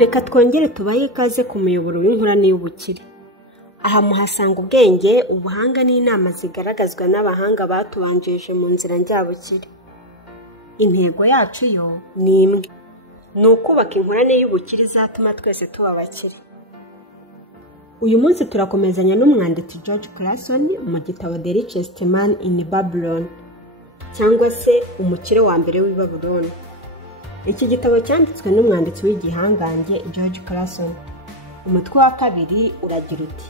Reka twongere tubahe ikaze ku muyoboro w'inkurane y'ubukire. Aha muhasanga ubwenge, ubuhanga n'inama zigaragazwa n'abahanga batubanjirije mu nzira njyabukire. Intego yacu yo ni imwe, ni ukubaka inkurane y'ubukire izatuma twese tuba abakire. Uyu munsi turakomezanya n'umwanditsi George Clason mu gitabo The Richest Man in Babylon, cyangwa se umukire wa mbere w'i Babyloni. Iki gitabo cyanditswe n'umwanditsi w'igihangange George Clason. Umutwe wa kabiri uragira uti: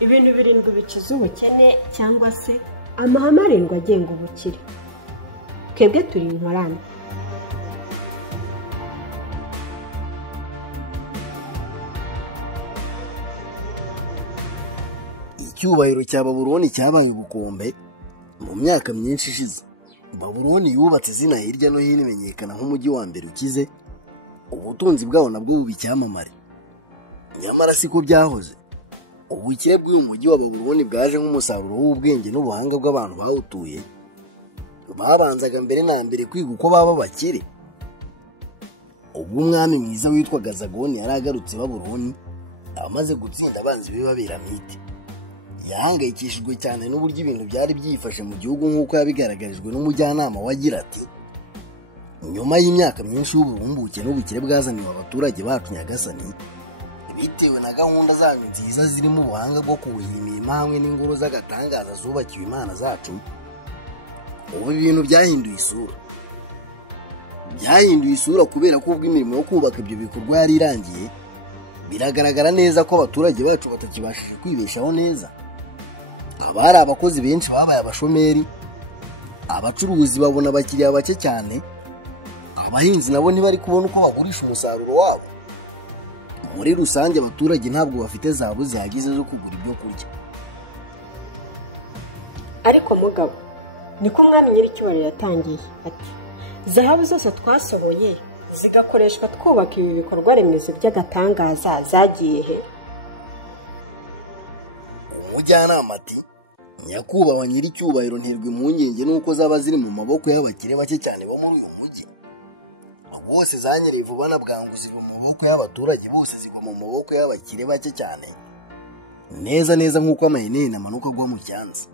ibintu 7 bikiza ubukene, cyangwa se amahame 7 agenga ubukire. Twebwe turi inkorane. Icyubahiro cya Babuloni cyabaye ubukombe mu myaka myinshi ishize. Babuloni yubatse izina hirya no hino, imenyekana nk'umujyi wa mbere ukize, ubutunzi bwawo nabwo buba icyamamare. Nyamara siko byahoze. Ubukire bw'uyu mujyi wa Babuloni bwaje nk'umusaruro w'ubwenge n'ubuhanga bw'abantu bawutuye. Babanzaga mbere na mbere kwiga uko baba bakire. Ubwo umwami mwiza witwaga Zagoni yari agarutse Babuloni, amaze gutsinda abanzi be b'Aberamite. Yahangayikishijwe cyane n'uburyo ibintu byari byifashe mu gihugu, nk'uko yabigaragarijwe n'umujyanama wagira ati: nyuma y'imyaka myinshi y'uburumbuke n'ubukire bwazaniwe abaturage bacu Nyagasani, bitewe na gahunda zanyu nziza zirimo ubuhanga bwo kuhira imirima hamwe n'ingoro z'agatangaza zubakiwe imana zacu, ubu ibintu byahinduye isura. Byahinduye isura kubera ko ubwo imirimo yo kubaka ibyo bikorwa yari irangiye, biragaragara neza ko abaturage bacu batakibashije kwibeshaho neza. Abari abakozi benshi babaye abashomeri, abacuruzi babona abakiriya bake cyane, abahinzi nabo ntibari kubona uko bagurisha umusaruro wabo. Muri rusange abaturage ntabwo bafite zahabu zihagije zo kugura ibyo kurya. Ariko mugabo, niko umwami nyiricyubahiro yatangiye ati: zahabu zose twasohoye zigakoreshwa twubaka ibi bikorwa remezo by'agatangaza zagiye he? Umujyanama ati: nyakubahwa nyiricyubahiro, ntirwe impungenge nuko zaba ziri mu maboko y'abakire bake cyane bo muri uyu mujyi. Bose zanyereye vuba na bwangu, ziri mu maboko y'abaturage bose, zigwa mu maboko y'abakire bake cyane, neza neza nk'uko amahenene amanuka agwa mu cyansi.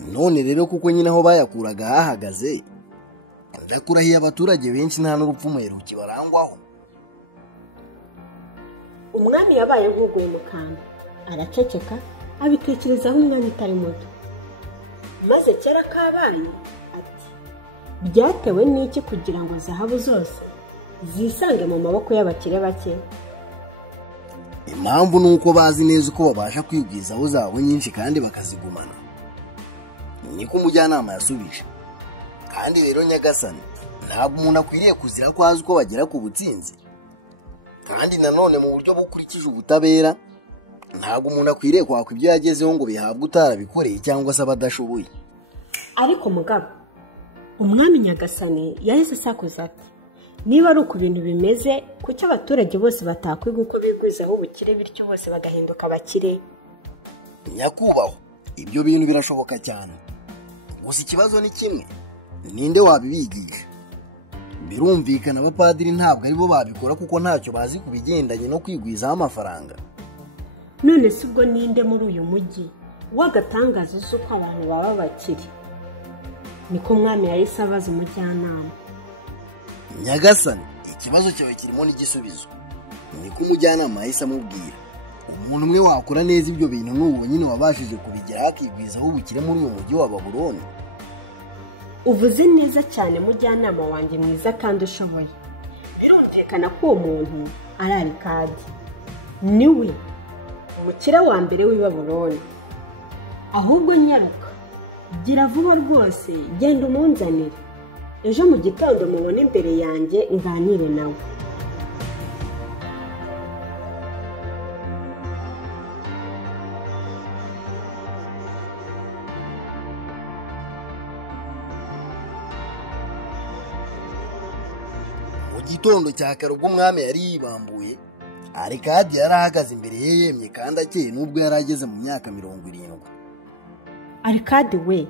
None rero kuko nyine aho bayakuraga hahagaze, ndakurahiye abaturage benshi nta n'urupfu muheruki barangwaho. Umwami yabaye nk'uguye mu kantu, araceceka, abitekerezaho umwanya utari muto. Maze kera kabaye ati: byatewe n'iki kugira ngo zahabu zose zisange mu maboko y'abakire bake? Impamvu ni uko bazi neza uko babasha kwigwizaho zahabu nyinshi kandi bakazigumana. Niko umujyanama yasubije. Kandi rero Nyagasani, ntabwo umuntu akwiriye kuzira ko azi uko bagera ku butsinzi. Kandi nanone mu buryo bukurikije ubutabera, ntabwo umuntu akwiriye kwaka ibyo yagezeho ngo bihabwe utarabikoreye cyangwa se abadashoboye. Ariko mugabo, umwami Nyagasani yahise asakuza ati: niba ari uko ibintu bimeze, kuki abaturage bose batakwiga uko bigwizaho ubukire bityo bose bagahinduka abakire? Nyakubahwa, ibyo bintu birashoboka cyane. Gusa ikibazo ni kimwe: ninde wabibigisha? Birumvikana abapadiri ntabwo aribo babikora kuko ntacyo bazi ku bigendanye no kwigwizaho amafaranga. None si ubwo ninde muri uyu mujyi wagatangaza uko abantu baba bakire? Niko umwami yahise abaza umujyanama. Nyagasani, ikibazo cyawe kirimo n'igisubizo. Niko umujyanama yahise amubwira: umuntu umwe wakora neza ibyo bintu n'uwo nyine wabashije kubigeraho akigwizaho ubukire muri uyu mujyi wa Babuloni. Uvuze neza cyane mujyanama wanjye mwiza kandi ushoboye. Birumvikana ko uwo muntu ari Arikadi. Niwe umukire wa mbere w'i Babuloni. Ahubwo nyaruka, gira vuba rwose, genda umunzanire. Ejo mu gitondo mubone imbere yanjye nganire nawe. Mu gitondo cya kare ubwo umwami yari yibambuye, Arikadi yari ahagaze imbere ye yemye kandi akeye nubwo yari ageze mu myaka 70. Arikadi we,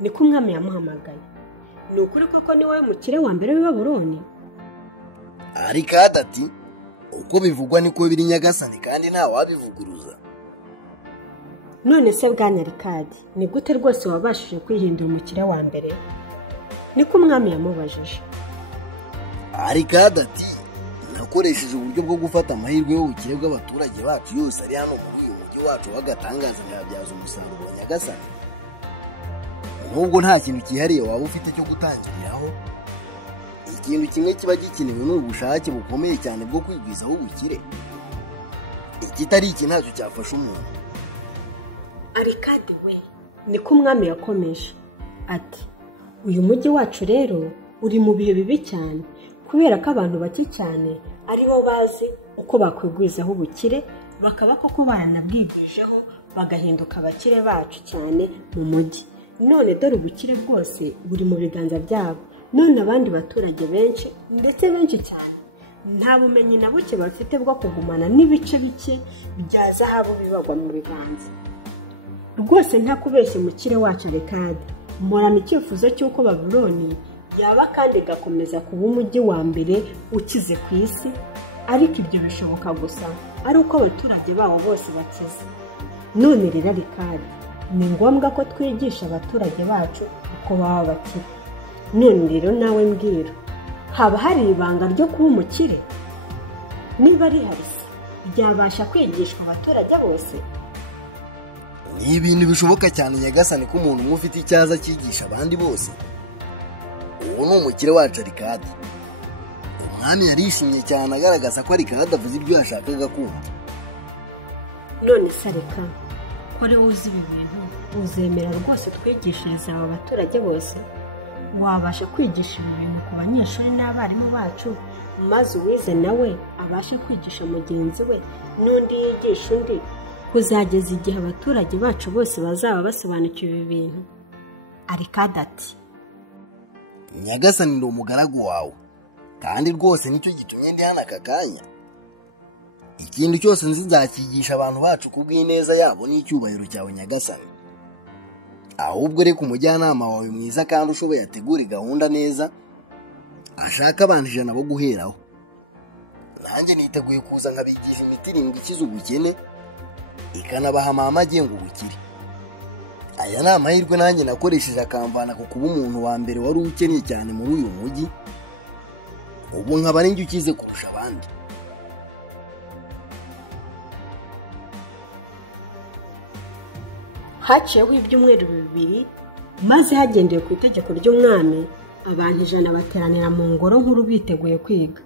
niko umwami yamuhamagaye: ni ukuri koko ni wowe mukire wa mbere w'i Babuloni? Arikadi ati uko bivugwa niko biri Nyagasani kandi nta wabivuguruza. None se bwana Rikadi, ni gute rwose wabashije kwihindura umukire wa mbere? Niko umwami yamubajije. Arikadi ati nakoresheje uburyo bwo gufata amahirwe y'ubukire bw'abaturage bacu yose ari hano muri uyu mujyi wacu w'agatangaza nkabyaza umusaruro wa Nyagasani. Nubwo nta kintu cyihariye waba ufite cyo gutangiriraho, ikintu kimwe kiba gikenewe ni ubushake bukomeye cyane bwo kwigwizaho ubukire. Ikitari iki ntacyo cyafasha umuntu. Arikadi we, niko umwami yakomeje ati uyu mujyi wacu rero uri mu bihe bibi cyane kubera ko abantu bake cyane ari bo bazi uko bakwigwizaho ubukire, bakaba koko baranabwigwijeho bagahinduka abakire bacu cyane mu mujyi. None dore ubukire bwose buri mu biganza byabo, none abandi baturage benshi ndetse benshi cyane nta bumenyi na buke bafite bwo kugumana n'ibice bike bya zahabu bibagwa mu biganza. Rwose nta kubeshya umukire wacu Arikadi, mporana icyifuzo cy'uko Babuloni yaba kandi igakomeza kuba umujyi wa mbere ukize ku isi, ariko ibyo bishoboka gusa ari uko abaturage babo bose bakize. None rero Arikadi, ni ngombwa ko twigisha abaturage bacu uko baba bakire. None rero nawe mbwira, haba hari ibanga ryo kuba umukire? Niba rihari se, ryabasha kwigishwa abaturage bose? Ni ibintu bishoboka cyane Nyagasani ko umuntu umwe ufite icyaza cyigisha abandi bose. Uwo ni umukire wacu Arikadi. Umwami yarishimye cyane agaragaza ko Arikadi avuze ibyo yashakaga kumva. None se Arika, ko rero uzi ibi bintu, uzemera rwose twigishiriza aba baturage bose? Wabasha kwigisha ibi bintu ku banyeshuri n'abarimu bacu, maze uwize nawe abashe kwigisha mugenzi we, n'undi yigisha undi, kuzageza igihe abaturage bacu bose bazaba basobanukiwe ibi bintu? Arikadi ati Nyagasani ndi umugaragu wawe, kandi rwose nicyo gitumye ndi hano aka kanya. Ikintu cyose nzi nzakigisha abantu bacu kubw'ineza yabo n'icyubahiro cyawe Nyagasani. Ahubwo reka umujyanama wawe mwiza kandi ushoboye ategure gahunda neza, ashaka abantu 100 bo guheraho. Nanjye niteguye kuza nkabigisha imiti 7 ikiza ubukene, ikanabaha amahame agenga ubukire. Aya ni amahirwe nanjye nakoresheje akamvana ku kuba umuntu wa mbere wari ukennye cyane muri uyu mujyi. Ubu nkaba ari njye ukize kurusha abandi. Haciyeho ibyumweru 2, maze hagendewe ku itegeko ry'umwami, abantu 100 bateranira mu ngoro nkuru biteguye kwiga.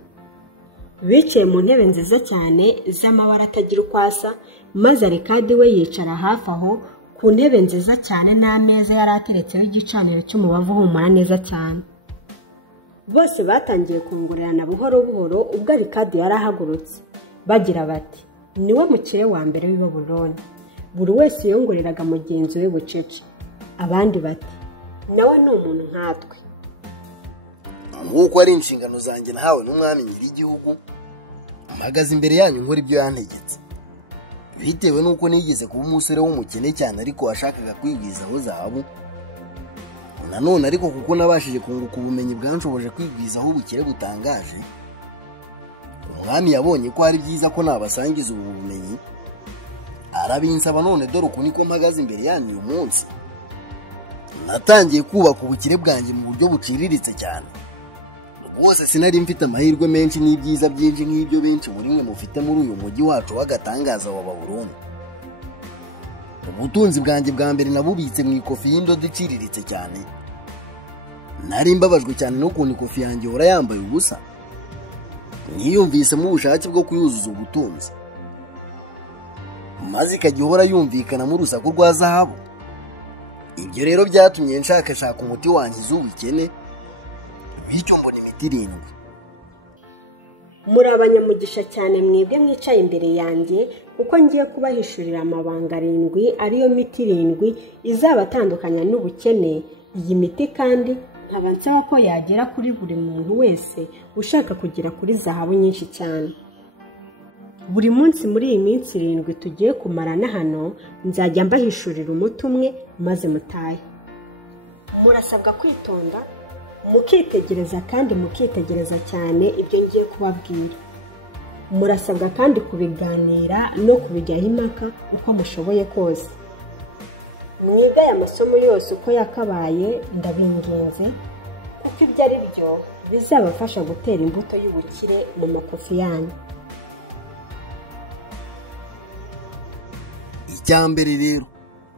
Bicaye mu ntebe nziza cyane z'amabara atagira uko asa, maze Arikadi we yicara hafi aho ku ntebe nziza cyane n'ameza yari ateretseho igicaniro cy'umubavu uhumura neza cyane. Bose batangiye kungurana buhoro buhoro ubwo Arikadi yari ahagurutse, bagira bati niwe mukire wa mbere w'i Babuloni. Buri wese yongoreraga mugenzi we bucece. Abandi bati nawe ni umuntu nkatwe. Nk'uko ari inshingano zanjye nahawe n'umwami nyir'igihugu, mpagaze imbere yanyu nkora ibyo yantegetse. Bitewe n'uko nigeze kuba umusore w'umukene cyane ariko washakaga kwigwizaho zahabu, nanone ariko kuko nabashije kunguka ubumenyi bwanshoboje kwigwizaho ubukire butangaje, umwami yabonye ko ari byiza ko nabasangiza ubu bumenyi, arabinsaba. None dore uko niko mpagaze imbere yanyu uyu munsi. Natangiye kubaka ubukire bwanjye mu buryo buciriritse cyane. Rwose sinari mfite amahirwe menshi n'ibyiza byinshi nk'ibyo benshi muri mwe mufite muri uyu mujyi wacu w'agatangaza wa Babuloni. Ubutunzi bwanjye bwa mbere nabubitse mu ikofi y'indodo iciriritse cyane. Nari mbabajwe cyane no kuntu ikofi yanjye ihora yambaye ubusa. Niyumvisemo ubushake bwo kuyuzuza ubutunzi, maze ikajya ihora yumvikanamo urusaku rwa zahabu. Ibyo rero byatumye nshakashaka umuti wankiza ubukene, bityo mbona imiti 7. Muri abanyamugisha cyane mwebwe mwicaye imbere yanjye, kuko ngiye kubahishurira amabanga 7 ariyo miti 7 izabatandukanya n'ubukene. Iyi miti kandi nkaba nsaba ko yagera kuri buri muntu wese ushaka kugera kuri zahabu nyinshi cyane. Buri munsi muri iyi minsi 7 tugiye kumarana hano, nzajya mbahishurira umuti umwe maze mutahe. Murasabwa kwitonda, mukitegereza kandi mukitegereza cyane ibyo ngiye kubabwira. Murasabwa kandi kubiganira no kubijyaho impaka uko mushoboye kose. Mwiga aya masomo yose uko yakabaye, ndabinginze, kuko ibyo ari byo bizabafasha gutera imbuto y'ubukire mu makofi yanyu. Icyambere rero,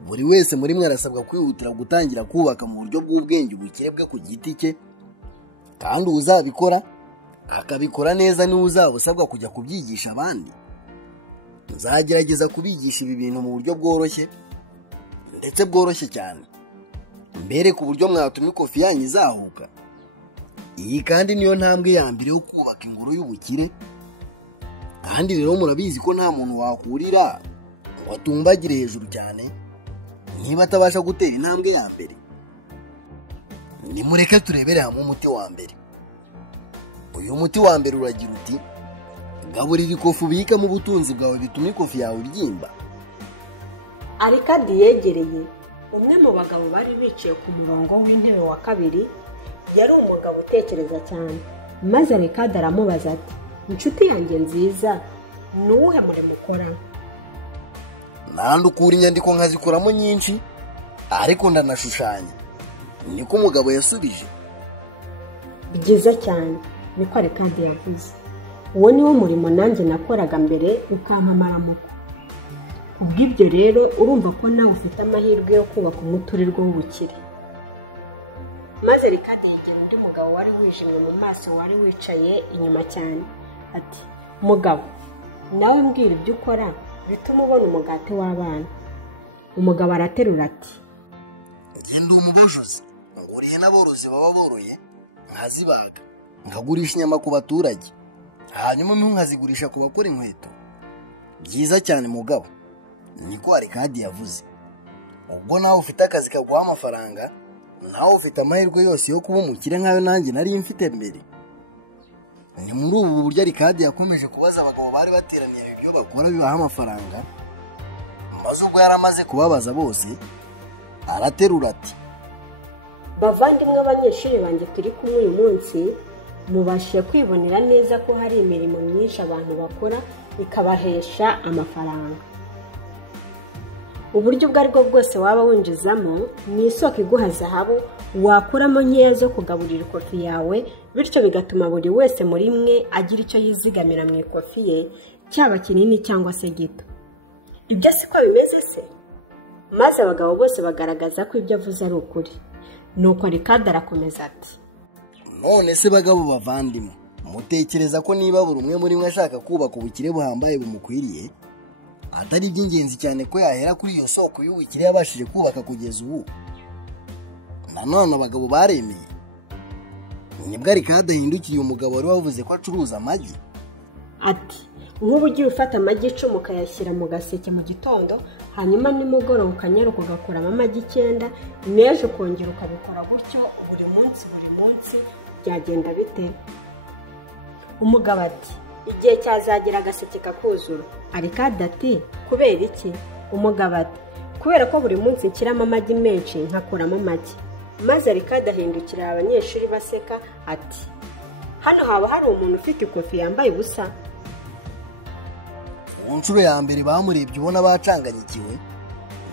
buri wese muri mwe arasabwa kwihutira gutangira kubaka mu buryo bw'ubwenge ubukire bwe ku giti cye, kandi uzabikora akabikora neza niwe uzaba usabwa kujya kubyigisha abandi. Nzagerageza kubigisha ibi bintu mu buryo bworoshye ndetse bworoshye cyane, mbere ku buryo mwatuma ikofi yanyu izahuka. Iyi kandi niyo ntambwe ya mbere yo kubaka ingoro y'ubukire, kandi rero murabizi ko nta muntu wakurira ngo atumbagire hejuru cyane niba atabasha gutera intambwe ya mbere. Nimureke turebere hamwe umuti wa mbere. Uyu muti wa mbere uragira uti: gaburira ikofi ubika mu butunzi bwawe bituma ikofi yawe iryimba. Arikadi yegereye umwe mu bagabo bari bicaye ku murongo w'intebe wa kabiri. Yari umugabo utekereza cyane, maze Arikadi aramubaza ati: inshuti yanjye nziza, ni uwuhe murimo ukora? Nandukura inyandiko nkazikuramo nyinshi, ariko ndanashushanya, niko umugabo yasubije. Byiza cyane, niko Arikadi yavuze. Uwo niwo murimo nanjye nakoraga mbere ukampa amaramuko. Kubw'ibyo rero urumva ko nawe ufite amahirwe yo kubaka umuturirwa w'ubukire. Maze Arikadi yegera undi mugabo wari wijimye mu maso wari wicaye inyuma cyane ati: mugabo, nawe mbwira ibyo ukora bituma ubona umugati w'abana. Umugabo araterura ati: ngenda umubojozi, nguriye n'aborozi baba boroye, nkazibaga nkagurisha inyama ku baturage, hanyuma nkazigurisha ku bakora inkweto. Byiza cyane mugabo, niko Arikadi yavuze. Ubwo nawe ufite akazi kaguha amafaranga, nawe ufite amahirwe yose yo kuba umukire nkayo nanjye nari mfite mbere. Ni muri ubu buryo Arikadi yakomeje kubaza abagabo bari bateraniye ibyo bakora bibaha amafaranga, maze ubwo yaramaze kubabaza bose araterura ati: bavandimwe abanyeshuri banjye turi kumwe uyu munsi, mubashije kwibonera neza ko hari imirimo myinshi abantu bakora ikabahesha amafaranga. Uburyo ubwo ari bwo bwose waba winjizamo ni isoko iguha zahabu wakuramo nkeya zo kugaburira ikofi yawe, bityo bigatuma buri wese muri mwe agira icyo yizigamira mu ikofi ye, cyaba kinini cyangwa se gito. Ibyo siko bimeze se? Maze abagabo bose bagaragaza ko ibyo avuze ari ukuri. Nuko Arikadi arakomeza ati: none se bagabo bavandimwe, mutekereza ko niba buri umwe muri mwe ashaka kubaka ubukire buhambaye bumukwiriye, atari iby'ingenzi cyane ko yahera kuri iyo soko y'ubukire yabashije kubaka kugeza ubu? Nanone abagabo baremeye. Nibwo Arikadi ahindukiye umugabo wari wavuze ko acuruza amagi ati: nk'ubu ugiye ufata amagi 10 ukayashyira mu gaseke mu gitondo, hanyuma nimugoroba ukanyaruka ugakuramo amagi 9, n'ejo ukongera ukabikora gutyo buri munsi, byagenda bite? Umugabo ati: igihe cyazagera agaseke kakuzura. Arikadi ati: kubera iki? Umugabo ati: kubera ko buri munsi nshyiramo amagi menshi nkakuramo amagi. Maze Arikadi ahindukira abanyeshuri baseka ati: hano haba hari umuntu ufite ikofi yambaye ubusa? Mu nshuro ya mbere bamurebye ubona bacanganyikiwe,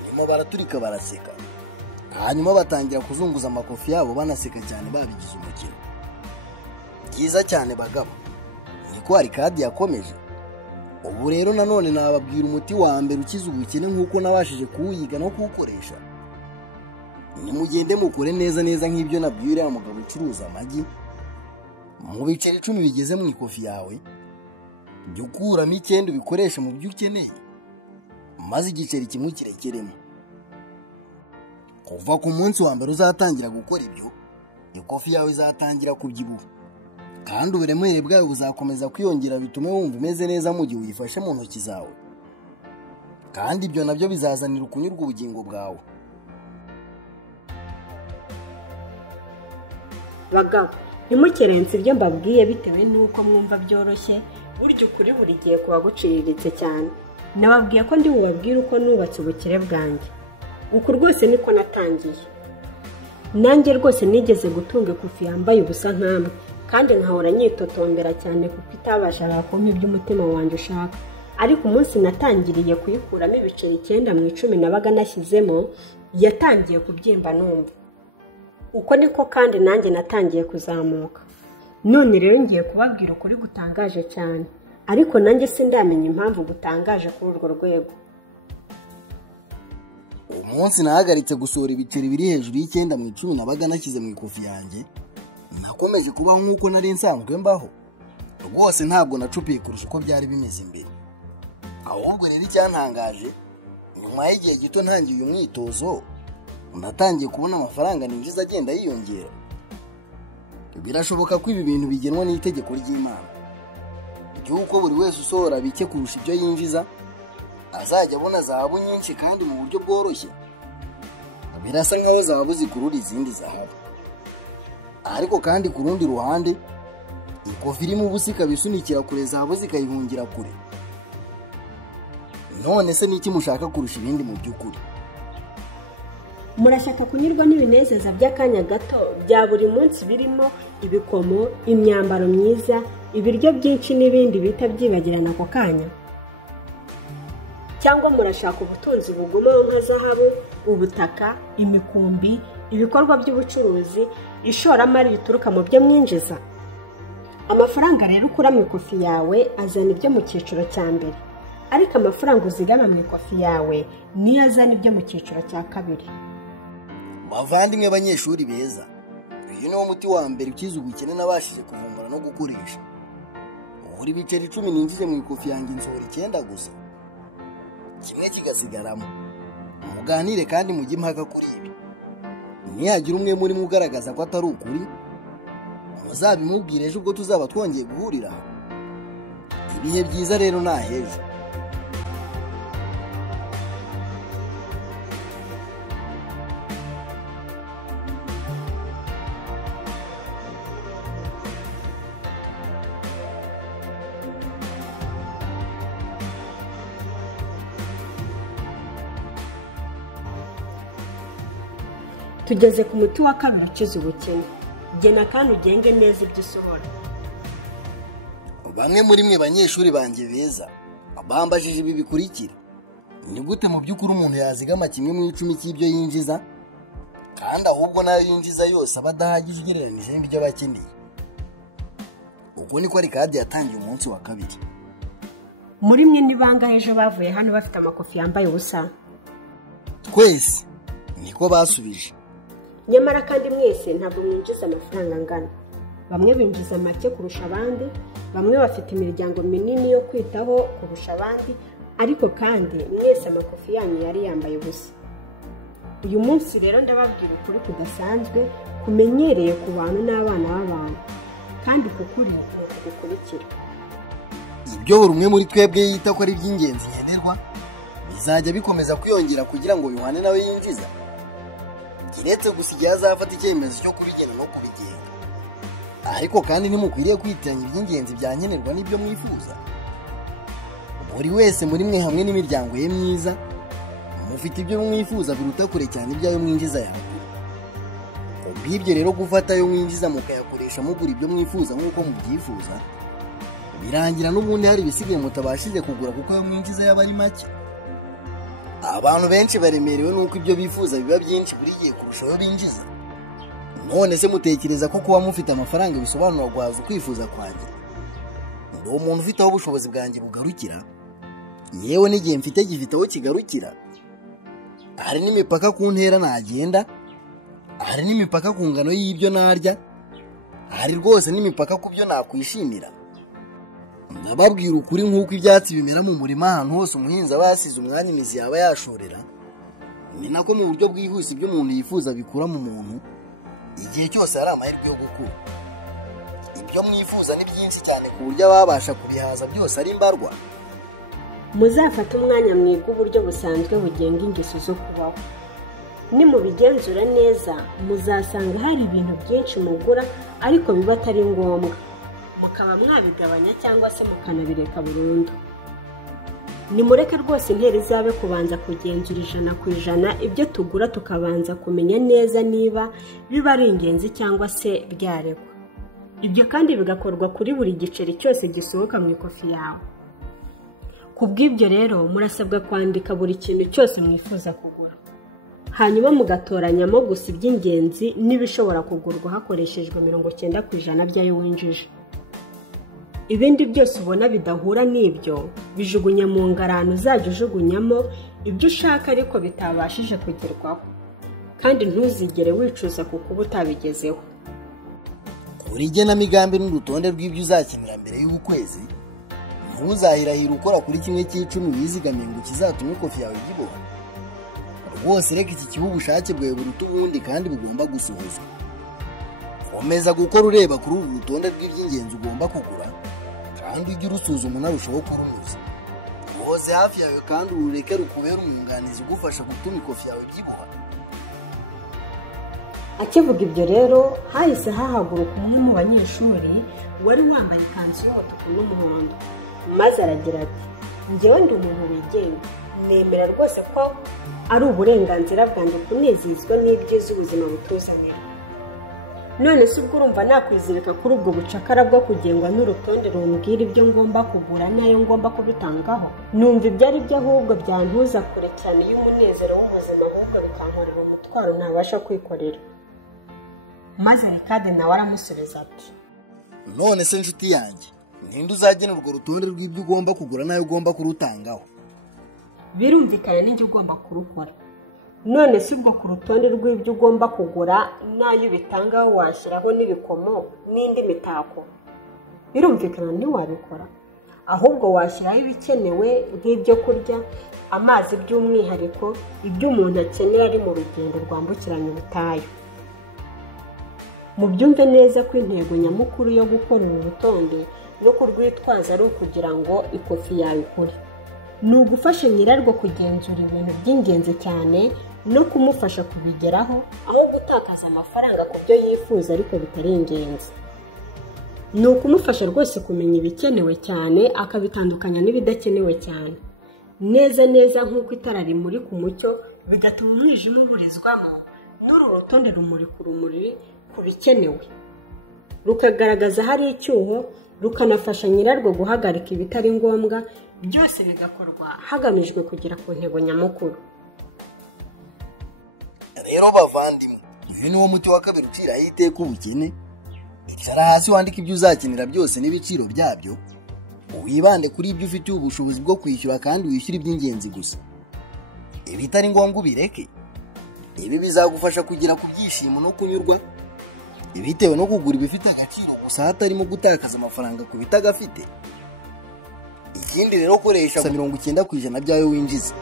nyuma baraturika baraseka, hanyuma batangira kuzunguza amakofi yabo banaseka cyane babigize umukino. Byiza cyane bagabo, niko Arikadi yakomeje. Ubu rero nanone nababwira umuti wa mbere ukiza ubukene nk'uko nabashije kuwiga no kuwukoresha. Nimugende mukore neza nk'ibyo nabwiye uriya mugabo ucuruza amagi. Mu biceri 10 bigeze mu ikofi yawe, jya ukuramo 9 ubikoreshe mu byo ukeneye, maze igiceri kimwe kirekeremo. Kuva ku munsi wa mbere uzatangira gukora ibyo, ikofi yawe izatangira kubyibuha, kandi uburemere bwawe buzakomeza kwiyongera bitume wumva umeze neza mu gihe uyifashe mu ntoki zawe, kandi ibyo nabyo bizazanira ukunyurwa ubugingo bwawe. Bagabo, ntimukerense ibyo mbabwiye bitewe n'uko mwumva byoroshye, buryo ukuri buri gihe kuba guciriritse cyane. Nababwiye ko ndi bubabwire uko nubatse ubukire bwanjye. Uku rwose niko natangiye. Nanjye rwose nigeze gutunga ikofi yambaye ubusa nkamwe, kandi nkahora nyitotombera cyane kuko itabashaga kumpa ibyo umutima wanjye ushaka. Ariko umunsi natangiriye kuyikuramo ibiceri 9 mu 10 nabaga nashyizemo, yatangiye kubyimba numva. Uko niko kandi nanjye natangiye kuzamuka. None rero ngiye kubabwira ukuri gutangaje cyane, ariko nanjye sindamenya impamvu gutangaje kuri urwo rwego. Umunsi nahagaritse gusohora ibiceri biri hejuru y'9 mu 10 nabaga nashyize mu ikofi yanjye, nakomeje kubaho nk'uko nari nsanzwe mbaho. Rwose ntabwo nacupiye kurusha uko byari bimeze imbere. Ahubwo rero icyantangaje, nyuma y'igihe gito ntangiye uyu mwitozo, natangiye kubona amafaranga ninjiza agenda yiyongera. Birashoboka ko ibi bintu bigenwa n'itegeko ry'Imana, ry'uko buri wese usohora bike kurusha ibyo yinjiza azajya abona zahabu nyinshi kandi mu buryo bworoshye. Birasa nkaho zahabu zikurura izindi zahabu. Ariko kandi ku rundi ruhande, ikofi irimo ubusa ikabisunikira kure zahabu zikayihungira kure. None se niki mushaka kurusha ibindi mu by'ukuri? Murashaka kunyurwa n'ibinezeza by'akanya gato bya buri munsi birimo ibikomo, imyambaro myiza, ibiryo byinshi n'ibindi bita byibagirana ako kanya? Cyangwa murashaka ubutunzi bugumaho nka zahabu, ubutaka, imikumbi, ibikorwa by'ubucuruzi, ishoramari rituruka mu byo mwinjiza? Amafaranga rero ukura mu ikofi yawe azana ibyo mu cyiciro cya mbere, ariko amafaranga uzigama mu ikofi yawe niyo azana ibyo mu cyiciro cya kabiri. Bavandimwe abanyeshuri beza, uyu ni wo muti wa mbere ukiza ubukene nabashije kuvumbura no gukoresha. Buri biceri 10 ninjije mu ikofi yanjye nsohora 9 gusa, kimwe kigasigaramo. Muganire kandi mujye impaka kuri ibi. Nihagira umwe muri mugaragaza ko atari ukuri, muzabimubwire ejo ubwo tuzaba twongeye guhurira. Ibihe byiza rero nahejo. Tugeze ku muti wa kabiri ukiza ubukene. Gena kandi ugenge neza ibyo usohora. Bamwe muri mwe banyeshuri banjye beza bambajije ibi bikurikira: ni gute mu by'ukuri umuntu yazigama kimwe mu 10 cy'ibyo yinjiza, kandi ahubwo nayo yinjiza yose abadahagije ugereranije n'ibyo bakeneye? Ubwo niko ari kadi yatangiye umunsi wa kabiri. Muri mwe ni bangahe ejo bavuye hano bafite amakofi yambaye ubusa? Twese niko basubije. Nyamara kandi mwese ntabwo mwinjiza amafaranga angana. Bamwe binjiza make kurusha abandi, bamwe bafite imiryango minini yo kwitaho kurusha abandi, ariko kandi mwese amakofi yanyu yari yambaye ubusa. Uyu munsi rero ndababwira ukuri kudasanzwe kumenyereye ku bantu n'abana b'abantu, kandi kukuri gukurikira. Ibyo buri umwe muri twebwe yita ko ari iby'ingenzi nkenerwa bizajya bikomeza kwiyongera kugira ngo Yohane nawe yinjiza. Kiretse gusa igihe azafata icyemezo cyo kubigena no kubigenga. Ariko kandi ntimukwiriye kwitiranya iby'ingenzi byankenerwa n'ibyo mwifuza. Buri wese muri mwe hamwe n'imiryango ye myiza mufite ibyo mwifuza biruta kure cyane ibyayo mwinjiza yawe. Ubwibyo rero gufata ayo mwinjiza mukayakoresha mugura ibyo mwifuza nk'uko mubyifuza, birangira n'ubundi hari ibisigaye mutabashije kugura kuko ayo mwinjiza yaba ari make. Abantu benshi baremerewe nuko ibyo bifuza biba byinshi buri gihe kurusha ayo binjiza. None se mutekereza ko kuba mufite amafaranga bisobanura guhaza kwifuza kwanjye? Ndi umuntu ufite aho ubushobozi bwanjye bugarukira, yewe n'igihe mfite gifite aho kigarukira. Hari n'imipaka ku ntera nagenda, hari n'imipaka ku ngano y'ibyo narya, hari rwose n'imipaka ku byo nakwishimira. Nababwira ukuri nk'uko ibyatsi bimera mu murima ahantu hose umuhinzi aba yasize umwanya imizi yaba yashorera, ni nako mu buryo bwihuse ibyo umuntu yifuza bikura mu muntu igihe cyose hari amahirwe yo gukura. Ibyo mwifuza ni byinshi cyane ku buryo ababasha kubihaza byose ari mbarwa. Muzafata umwanya mwiga uburyo busanzwe bugenga ingeso zo kubaho. Nimubigenzura neza muzasanga hari ibintu byinshi mugura ariko biba atari ngombwa, mukaba mwabigabanya cyangwa se mukanabireka burundu. Nimureke rwose intera izabe kubanza kugenzura 100% ibyo tugura, tukabanza kumenya neza niba biba ari ingenzi cyangwa se byarekwa. ibyo kandi bigakorwa kuri buri giceri cyose gisohoka mu ikofi yawe. Ku bw'ibyo rero murasabwa kwandika buri kintu cyose mwifuza kugura, hanyuma mugatoranyamo gusa iby'ingenzi n'ibishobora kugurwa hakoreshejwe 90% by'ayo winjije. Ibindi byose ubona bidahura n'ibyo bijugunya mu ngarano uzajya ujugunyamo ibyo ushaka ariko bitabashije kugerwaho, kandi ntuzigere wicuza kuko uba utabigezeho. Kuri igenamigambi n'urutonde rw'ibyo uzakenera mbere y'ukwezi, ntuzahirahira ukora kuri 1/10 wizigamiye ngo kizatume ikofi yawe igiboha. Rwose reka iki kiba ubushake bwawe buruta ubundi kandi bugomba gusohozwa. Komeza gukora ureba kuri uru rutonde rw'iby'ingenzi ugomba kugura, kandi ujye urusuzuma unarushaho kurunoza. Woze hafi yawe kandi urureke rukubera umwunganizi ugufasha gutuma ikofi yawe ibyibuha. Akivuga ibyo rero hahise hahaguruka umwe mu banyeshuri wari wambaye ikanzu y'umutuku n'umuhondo, maze aragira ati, njyewe ndi umuntu wigenga, nemera rwose ko ari uburenganzira bwanjye kunezezwa n'ibyiza ubuzima butuzanira. None se ubwo urumva nakwizirika kuri ubwo bucakara bwo kugengwa n'urutonde rumbwira ibyo ngomba kugura n'ayo ngomba kubitangaho? Numva ibyo ari byo ahubwo byantuza kure cyane y'umunezero w'ubuzima, ahubwo bikankorera umutwaro ntabasha kwikorera. Maze Rikade nawe aramusubiza ati, none se nshuti yanjye, ninde uzagena urwo rutonde rw'ibyo ugomba kugura n'ayo ugomba kurutangaho? Birumvikana n'injye ugomba kurukora. None se ubwo ku rutonde rw'ibyo ugomba kugura n'ayo ubitangaho washyiraho n'ibikomo n'indi mitako? Birumvikana ntiwabikora, ahubwo washyiraho ibikenewe nk'ibyo kurya, amazi by'umwihariko, ibyo umuntu akenera ari mu rugendo rwambukiranya ubutayu. Mubyumve neza ko intego nyamukuru yo gukora uru rutonde no kurwitwaza ari ukugira ngo ikofi yawe ikure. Ni ugufasha nyirarwo kugenzura ibintu by'ingenzi cyane no kumufasha kubigeraho, aho gutakaza amafaranga ku byo yifuza ariko bitari ingenzi. Ni ukumufasha rwose kumenya ibikenewe cyane akabitandukanya n'ibidakenewe cyane, neza nk'uko itara rimuri ku mucyo bigatuma umwijima uburizwamo, n'uru rutonde rumurika urumuri ku bikenewe, rukagaragaza hari icyuho, rukanafasha nyirarwo guhagarika ibitari ngombwa. Byose bigakorwa hagamijwe kugera ku ntego nyamukuru. Rero bavandimwe, uyu ni wo muti wa kabiri uciraho iteka ubukene. Icara hasi wandike ibyo uzakenera byose n'ibiciro byabyo, wibande kuri ibyo ufitiye ubushobozi bwo kwishyura kandi wishyura iby'ingenzi gusa. Ibitari ngombwa ubireke. Ibi bizagufasha kugera ku byishimo no kunyurwa, bitewe no kugura ibifite agaciro gusa hatarimo gutakaza amafaranga ku bitagafite. Ikindi rero koresha 90% byayo winjiza.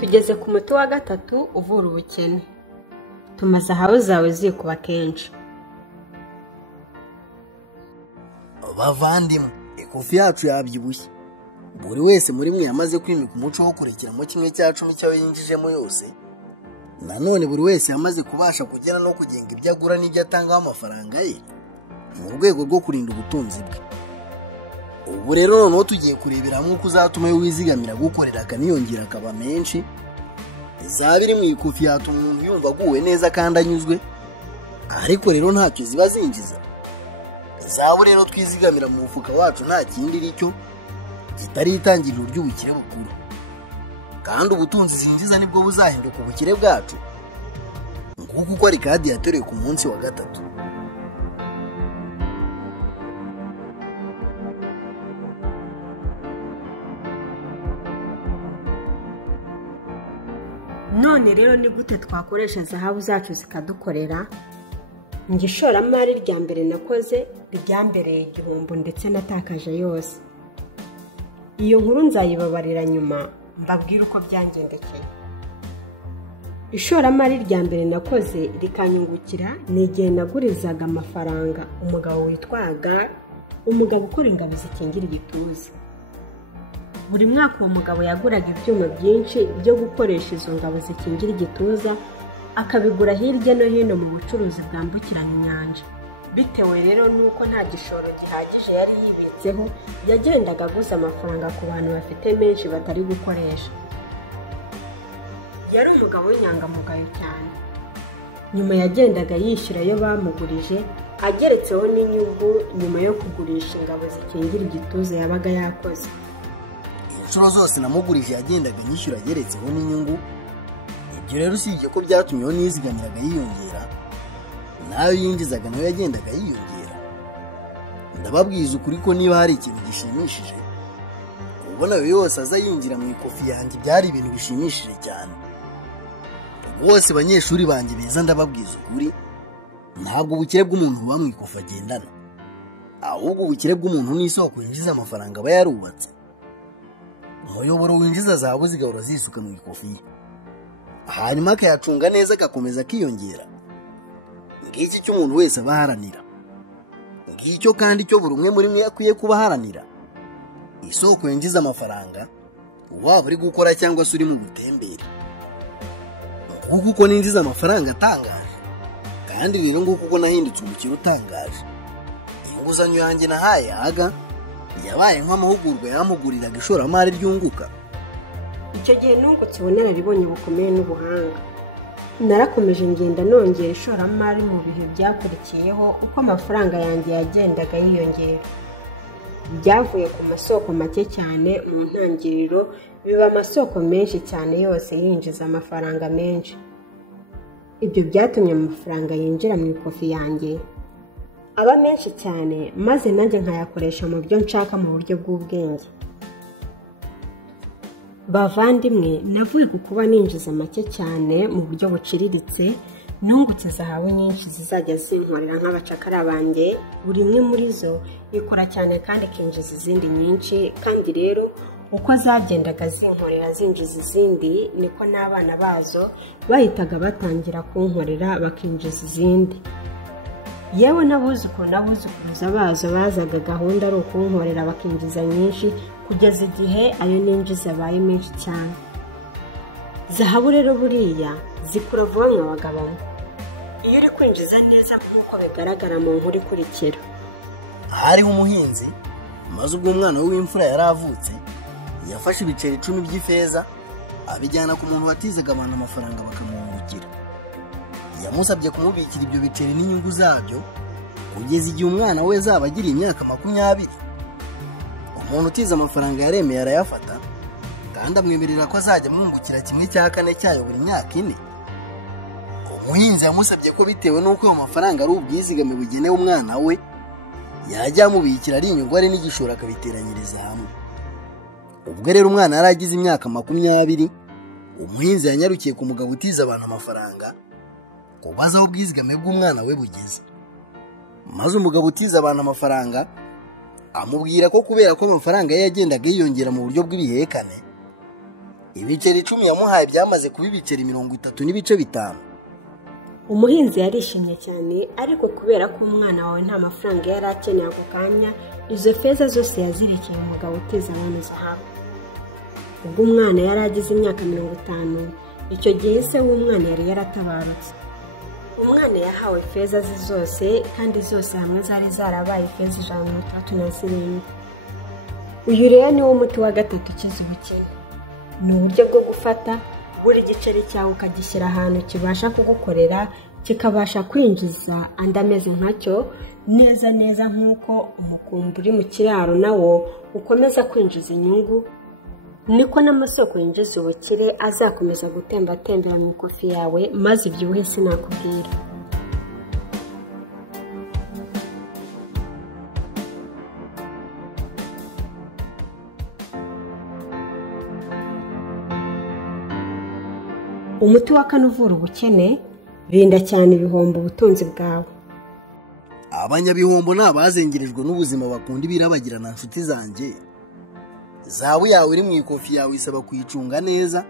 Tugeze ku muti wa gatatu uvura ubukene. Tuma zahabu zawe zikuba kenshi. Bavandimwe, ikofi yacu yabyibushye. Buri wese muri mwe yamaze kwimika umuco wo kurekeramo 1/10 cyawe yinjijemo yose. Nanone buri wese yamaze kubasha kugera no kugenga ibyo agura n'ibyo atangaho amafaranga ye, mu rwego rwo kurinda ubutunzi bwe. Ubu rero noneho tugiye kurebera hamwe uko uzatuma wizigamira gukorera akaniyongera akaba menshi. Izabiri mu ikofi yatuma umuntu yumva aguwe neza kandi anyuzwe, ariko rero ntacyo ziba zinjiza. Zabu rero twizigamira mu mufuka wacu nta kindi iricyo kitari itangiriro ry'ubukire bukuru, kandi ubutunzi zinjiza nibwo buzahinduka ubukire bwacu, nguko uko Rikade yatereye ku munsi wa gatatu. None rero ni gute twakoresha zahabu zacu zikadukorera? Njye ishoramari rya mbere nakoze ryambereye igihombo ndetse natakaje yose. Iyo nkuru nzayibabarira nyuma mbabwira uko byangendekeye. Ishoramari rya mbere nakoze rikanyungukira ni igihe nagurizaga amafaranga umugabo witwaga umugabo ukora ingabo zikingira igituza. Buri mwaka uwo mugabo yaguraga ibyuma byinshi byo gukoresha izo ngabo zikingira igituza, akabigura hirya no hino mu bucuruzi bwambukiranya inyanja. bitewe rero nuko nta gishoro gihagije yari yibitseho yagendaga aguza amafaranga ku bantu bafite menshi batari gukoresha. Yari umugabo w'inyangamugayo cyane. Nyuma yagendaga yishyura ayo bamugurije ageretseho n'inyungu nyuma yo kugurisha ingabo zikingira igituza yabaga yakoze. Inshuro zose namugurije yagendaga yishyura ageretseho n'inyungu. Ibyo rero usibye ko byatumyeho nizigamiraga yiyongera, nayo yinjizaga nayo yagendaga yiyongera. Ndababwiza ukuri ko niba hari ikintu gishimishije ubona yose aza yinjira mu ikofi yanjye byari ibintu bishimishije cyane. Bose banyeshuri banjye beza ndababwiza ukuri, ntabwo ubukire bw'umuntu buba mu ikofi agendana, ahubwo ubukire bw'umuntu ni isoko yinjiza amafaranga aba yarubatse. Umuyoboro winjiza zahabu zigahora zisuka mu ikofi ye, hanyuma akayacunga neza agakomeza akiyongera. Ngiki cyo umuntu wese aba aharanira, ngicyo kandi cyo buri umwe muri mwe yakwiye kuba aharanira. Isoko yinjiza amafaranga waba uri gukora cyangwa se uri mu butembere. Nguko ninjiza amafaranga atangaje, kandi rero nguko nahindutse umukiro utangaje. Inguzanyo yanjye nahaye aga yabaye nk'amahugurwa yamuguriraga ishoramari ryunguka. Icyo gihe nungutse ubunararibonye bukomeye n'ubuhanga. Narakomeje ngenda nongera ishoramari mu bihe byakurikiyeho uko amafaranga yanjye yagendaga yiyongera. Byavuye ku masoko make cyane mu ntangiriro biba amasoko menshi cyane yose yinjiza amafaranga menshi. Ibyo byatumye amafaranga yinjira mu ikofi yanjye aba menshi cyane, maze nanjye nkayakoresha mu byo nshaka mu buryo bw'ubwenge. Bavandimwe, navuye ku kuba ninjiza make cyane mu buryo buciriritse, nungutse zahabu nyinshi zizajya zinkorera nk'abacakara banjye. Buri imwe muri zo ikora cyane kandi ikinjiza izindi nyinshi, kandi rero uko zagendaga zinkorera zinjiza izindi niko n'abana bazo bahitaga batangira kunkorera bakinjiza izindi. Yewe n'abuzukuruza bazo bazaga gahunda ari ukunkorera bakinjiza nyinshi kugeza igihe ayo ninjiza abaye menshi cyane. Zahabu rero buriya zikura vuba nk'abagabamo iyo uri kwinjiza neza nk'uko bigaragara mu nkuru ikurikira. Hariho umuhinzi, maze ubwo umwana we w'imfura yari avutse, yafashe ibiceri 10 by'ifeza abijyana ku muntu watizaga abantu amafaranga bakamwungukira. Yamusabye kumubikira ibyo biceri n'inyungu zabyo kugeza igihe umwana we zaba agiriye imyaka 20. Umuntu utiza amafaranga yaremeye arayafata, kandi amwemerera ko azajya amwungukira 1/4 cyayo buri myaka 4. Umuhinzi yamusabye ko bitewe n'uko ayo mafaranga ari ubwizigame bugenewe umwana we, yajya amubikira ari inyungu ari n'igishoro akabiteranyiriza hamwe. Ubwo rero umwana yaragize imyaka 20, umuhinzi yanyarukiye ku mugabo utiza abantu amafaranga kubaza aho ubwizigame bw'umwana we bugeze. Maze umugabo utiza abantu amafaranga amubwira ko kubera ko amafaranga ye yagendaga yiyongera mu buryo bw'ibihekane, ibiceri 10 yamuhaye byamaze kuba ibiceri 33.5. Umuhinzi yarishimye cyane, ariko kubera ko umwana wawe nta mafaranga yari akeneye ako kanya, izo feza zose yazirikiye umugabo utiza abantu zahabu. Ubwo umwana yari agize imyaka 50, icyo gihe se w'umwana yari yaratabarutse. Umwana yahawe feza ze zose, kandi zose hamwe zari zarabaye feza 137. Uyu rero ni wo muti wa gatatu ukiza ubukene. Ni uburyo bwo gufata buri giceri cyawe ukagishyira ahantu kibasha kugukorera, kikabasha kwinjiza andi ameze nkacyo neza neza, nk'uko umukumbi uri mu kiraro nawo ukomeza kwinjiza inyungu, niko n'amasoko yinjiza ubukire azakomeza gutembatembera mu ikofi yawe, maze ibyo sinakubwira. Umuti wa kane uvura ubukene, rinda cyane ibihombo ubutunzi bwawe. Abanyabihombo ni abazengerejwe n'ubuzima bakunda ibirabagirana. Nshuti zanjye, zahabu yawe iri mu ikofi yawe isaba kuyicunga neza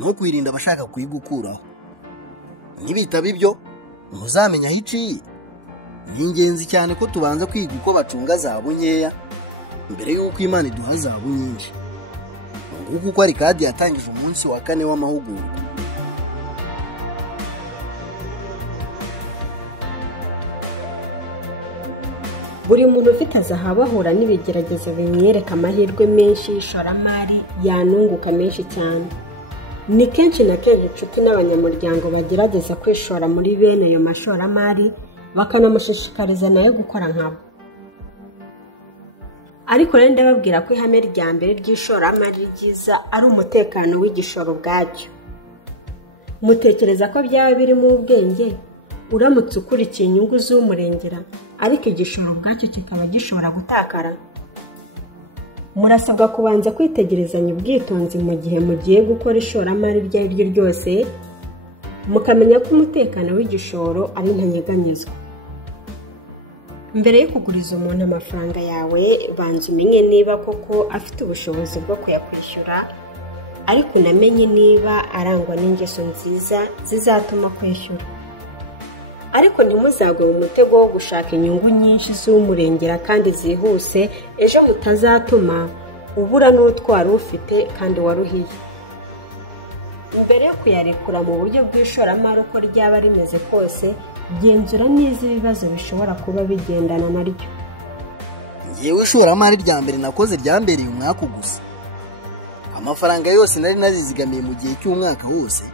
no kwirinda abashaka kuyigukuraho. Nibitaba ibyo muzamenya aho iciye. Ni ingenzi cyane ko tubanza kwiga uko bacunga zahabu nkeya mbere y'uko Imana iduha zahabu nyinshi. Nguko ari kadi yatangije umunsi wa 4 w'amahugurwa. buri muntu ufite zahabu ahura n'ibigeragezo bimwereka amahirwe menshi y'ishoramari yanunguka menshi cyane. Ni kenshi na kenshi inshuti n'abanyamuryango bagerageza kwishora muri bene ayo mashoramari bakanamushishikariza nayo gukora nkabo. Ariko rero ndababwira ko ihame rya mbere ry'ishoramari ryiza ari umutekano w'igishoro ubwacyo. Mutekereza ko byaba birimo ubwenge uramutse ukurikiye inyungu z'umurengera ariko igishoro ubwacyo kikaba gishobora gutakara? Murasabwa kubanza kwitegerezanya ubwitonzi mu gihe mugiye gukora ishoramari iryo ari ryo ryose, mukamenya ko umutekano w'igishoro ari ntanyeganyezwa. Mbere yo kuguriza umuntu amafaranga yawe, banza umenye niba koko afite ubushobozi bwo kuyakwishyura, ariko unamenye niba arangwa n'ingeso nziza zizatuma kwishyura. Ariko ntimuzagwe mu mutego wo gushaka inyungu nyinshi z'umurengera kandi zihuse, ejo mutazatuma ubura n'utwara ufite kandi waruhiye. Mbere yo kuyarekura mu buryo bw'ishoramari uko ryaba rimeze kose, genzura neza ibibazo bishobora kuba bigendana naryo. Ngewe ishoramari rya mbere nakoze ryambereye umwaka gusa. Amafaranga yose nari nazizigamiye mu gihe cy'umwaka wose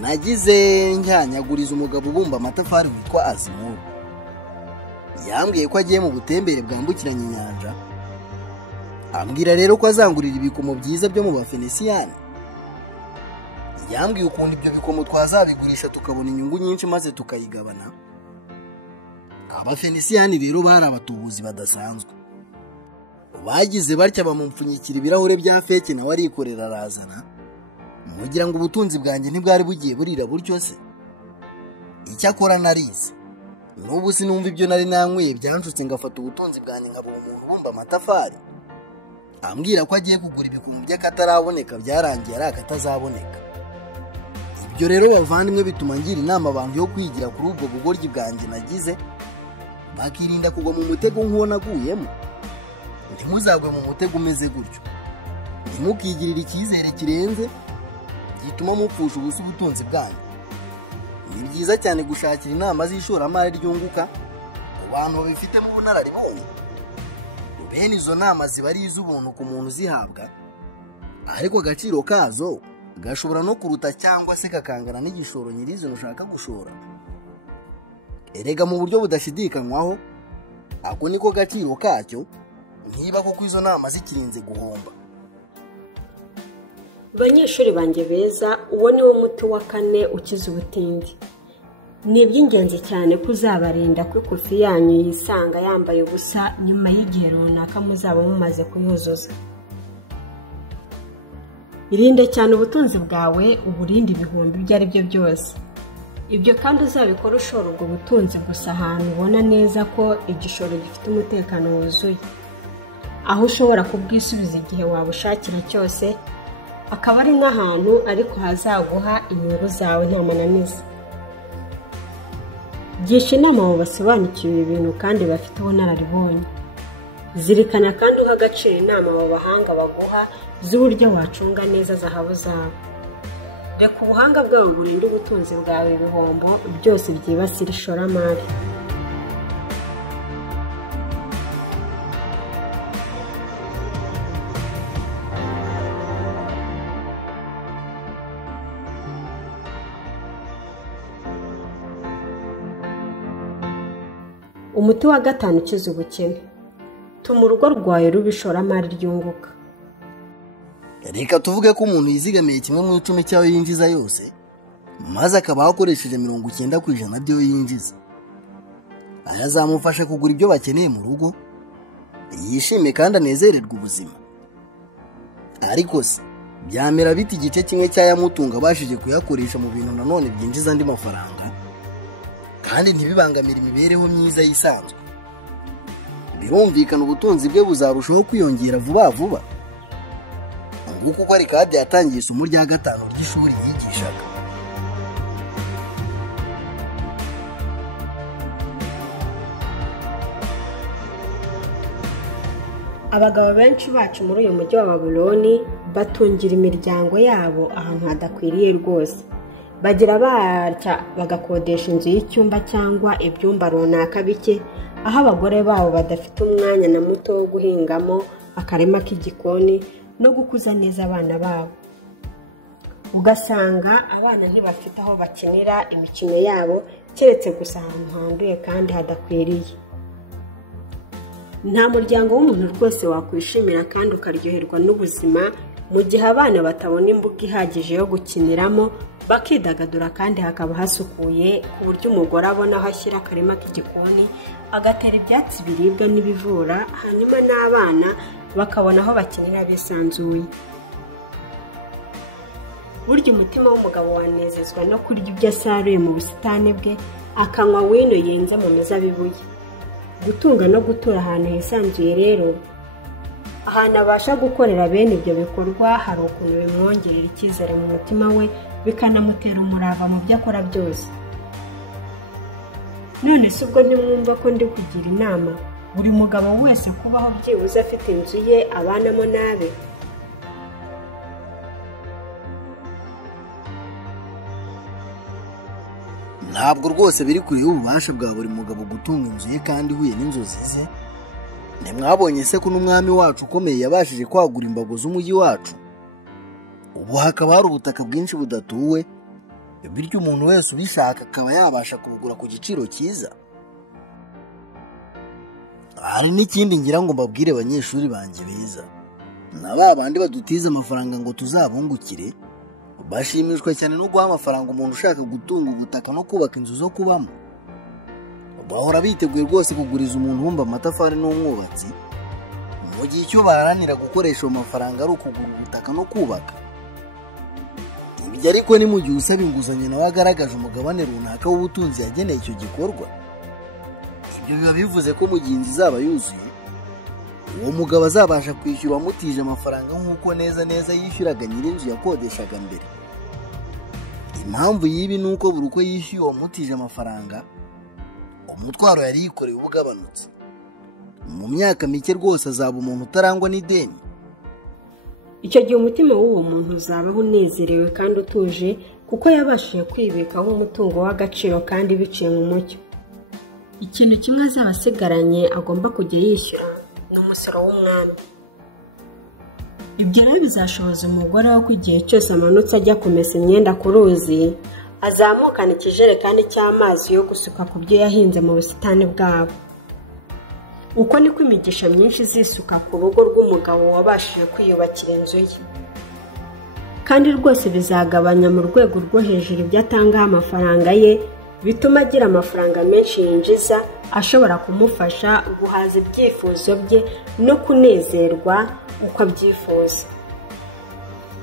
nagize njyanyaguriza umugabo ubumba amatafari witwa Azimuru. Yambwiye ko agiye mu butembere bwambukiranya inyanja, ambwira rero ko azangurira ibikomo byiza byo mu Bafenisiyani. Yambwiye ukuntu ibyo bikomo twazabigurisha tukabona inyungu nyinshi maze tukayigabana. Abafenisiyani rero bari abatubuzi badasanzwe. Bagize batya bamupfunyikira ibirahure bya feke nawe arikorera arazana. Mugira ngo ubutunzi bwanjye ntibwari bugiye burira buryo se? Icyakora narize. N'ubu sinumva ibyo nari nanyweye byanshutse ngafata ubutunzi bwanjye nkabura umuntu ubumba amatafari. Ambwira ko agiye kugura ibikomo by'akataraboneka byarangiye ari akatazaboneka. Ibyo rero bavandimwe bituma ngira inama abantu yo kwigira kuri ubwo bugoryi bwanjye nagize, bakirinda kugwa mu mutego nk'uwo naguyemo. Ntimuzagwe mu mutego umeze gutyo. Ntimukigirire icyizere kirenze gituma mupfusha ubusa ubutunzi bwanyu. Ni byiza cyane gushakira inama z'ishoramari ryunguka ku bantu babifitemo ubunararibonye. Bene izo nama ziba ari iz'ubuntu ku muntu uzihabwa, ariko agaciro kazo gashobora no kuruta cyangwa se kakangana n'igishoro nyirizina ushaka gushora. Erega mu buryo budashidikanywaho, ako niko gaciro kacyo, niba koko izo nama zikirinze guhomba. Banyeshuri banjye beza, uwo ni wo muti wa kane ukiza ubutindi. Ni iby'ingenzi cyane kuzabarinda ko ikofi yanyu yisanga yambaye ubusa nyuma y'igihe runaka muzaba mumaze kuyuzuza. Irinde cyane ubutunzi bwawe, uburinde ibihombo ibyo ari byo byose. Ibyo kandi uzabikora ushora ubwo butunzi gusa ahantu ubona neza ko igishoro gifite umutekano wuzuye, aho ushobora kubwisubiza igihe wabushakira cyose, akaba ari n'ahantu ariko hazaguha inyungu zawe nta mananiza. Gisha inama abo basobanukiwe ibintu kandi bafite ubunararibonye. Zirikana kandi uha agaciro inama abo bahanga baguha z'uburyo wacunga neza zahabu zawe. Reka ubuhanga bwabo burinde ubutunzi bwawe ibihombo byose byibasira ishoramari. Umuti wa gatanu ukiza ubukene. Tuma urugo rwawe ruba ishoramari ryunguka. Reka tuvuge ko umuntu yizigamiye kimwe mu 10 cyayo yinjiza yose, maze akaba akoresheje 90% byo yinjiza. Aya azamufasha kugura ibyo bakeneye mu rugo, yishime kandi anezererwe ubuzima. Ariko se byamera biti igice kimwe cyayamutunga bashije kuyakoresha mu bintu nanone byinjiza andi mafaranga, kandi ntibibangamira imibereho myiza yisanzwe. Birumvikana ubutunzi bwe buzarushaho kwiyongera vuba vuba. Nguko ko ari kadi yatangiye isomo rya 5 ry'ishuri yigishaga. Abagabo benshi bacu muri uyu mujyi wa Babuloni batungira imiryango yabo ahantu hadakwiriye rwose. Bagira batya bagakodesha inzu y'icyumba cyangwa ibyumba runaka bike, aho abagore babo badafite umwanya na muto wo guhingamo akarima k'igikoni no gukuza neza abana babo. Ugasanga abana ntibafite aho bakinira imikino yabo keretse gusa ahantu handuye kandi hadakwiriye. Nta muryango w'umuntu rwose wakwishimira kandi ukaryoherwa n'ubuzima mu gihe abana batabona imbuga ihagije yo gukiniramo bakidagadura kandi hakaba hasukuye ku buryo umugore abona aho ashyira akarima k'igikoni agatera ibyatsi biribwa n'ibivura, hanyuma n'abana bakabona aho bakinira bisanzuye. Burya umutima w'umugabo wanezezwa no kurya ibyo asaruye mu busitani bwe, akanywa wino yenze mu mizabibu ye. Gutunga no gutura ahantu hisanzuye rero, ahantu abasha gukorera bene ibyo bikorwa hari ukuntu bimwongerera icyizere mu mutima we, bikanamutera umurava mu byo akora byose. None se ubwo ntimwumva ko ndi kugira inama buri mugabo wese kubaho byibuze afite inzu ye abanamo nabe? Ntabwo rwose biri kure y'ububasha bwa buri mugabo gutunga inzu ye kandi ihuye n'inzozi ze. Ntimwabonye se ko n'umwami wacu ukomeye yabashije kwagura imbago z'umujyi wacu? Ubu hakaba hari ubutaka bwinshi budatuwe, bityo umuntu wese ubishaka akaba yabasha kubugura ku giciro cyiza. Hari n'ikindi ngira ngo mbabwire abanyeshuri banjye beza, na ba bandi badutiza amafaranga ngo tuzabungukire, bashimishwa cyane no guha amafaranga umuntu ushaka gutunga ubutaka no kubaka inzu zo kubamo. Bahora biteguye rwose kuguriza umuntu wumva amatafari n'umwubatsi, mu gihe icyo baharanira gukoresha ayo mafaranga ari ukugura ubutaka no kubaka. Ibyo ariko ni mu gihe usaba inguzanyo nawe agaragaje umugabane runaka w'ubutunzi yageneye icyo gikorwa. Ibyo biba bivuze ko mu gihe inzu izaba yuzuye, uwo mugabo azabasha kwishyura uwamutije amafaranga nk'uko neza neza yishyuraga nyir'inzu yakodeshaga mbere. Impamvu y'ibi ni uko buri uko yishyuye uwamutije amafaranga, umutwaro yari yikoreye uba ugabanutse. Mu myaka mike rwose azaba umuntu utarangwa n'ideni. Icyo gihe umutima w'uwo muntu uzabaho unezerewe kandi utuje, kuko yabashije kwibikaho umutungo w'agaciro kandi biciye mu mucyo. Ikintu kimwe azaba asigaranye agomba kujya yishyura ni umusoro w'umwami. Ibyo rero bizashoboza umugore we ko igihe cyose amanutse ajya kumesa imyenda ku ruzi, azamukana ikijerekani cy'amazi yo gusuka ku byo yahinze mu busitani bwabo. Uko niko imigisha myinshi izisuka ku rugo rw'umugabo wabashije kwiyubakira inzu ye. Kandi rwose bizagabanya mu rwego rwo hejuru ibyo atangaho amafaranga ye, bituma agira amafaranga menshi yinjiza ashobora kumufasha guhaza ibyifuzo bye no kunezerwa uko abyifuza.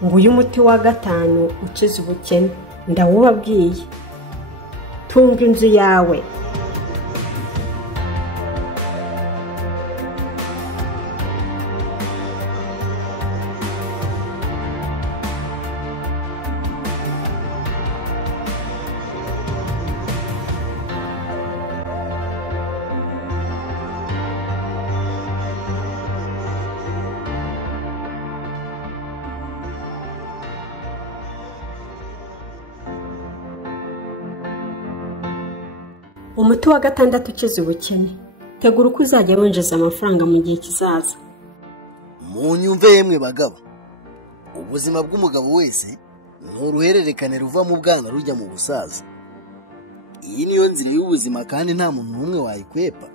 Nguyu umuti wa gatanu ukiza ubukene, ndawubabwiye. Tunga inzu yawe. Umuti wa gatandatu ukiza ubukene, tegura uko uzajya winjiza amafaranga mu gihe kizaza. Munyumve yemwe bagabo, ubuzima bw'umugabo wese ni uruhererekane ruva mu bwana rujya mu busaza. Iyi niyo nzira y'ubuzima kandi nta muntu n'umwe wayikwepa,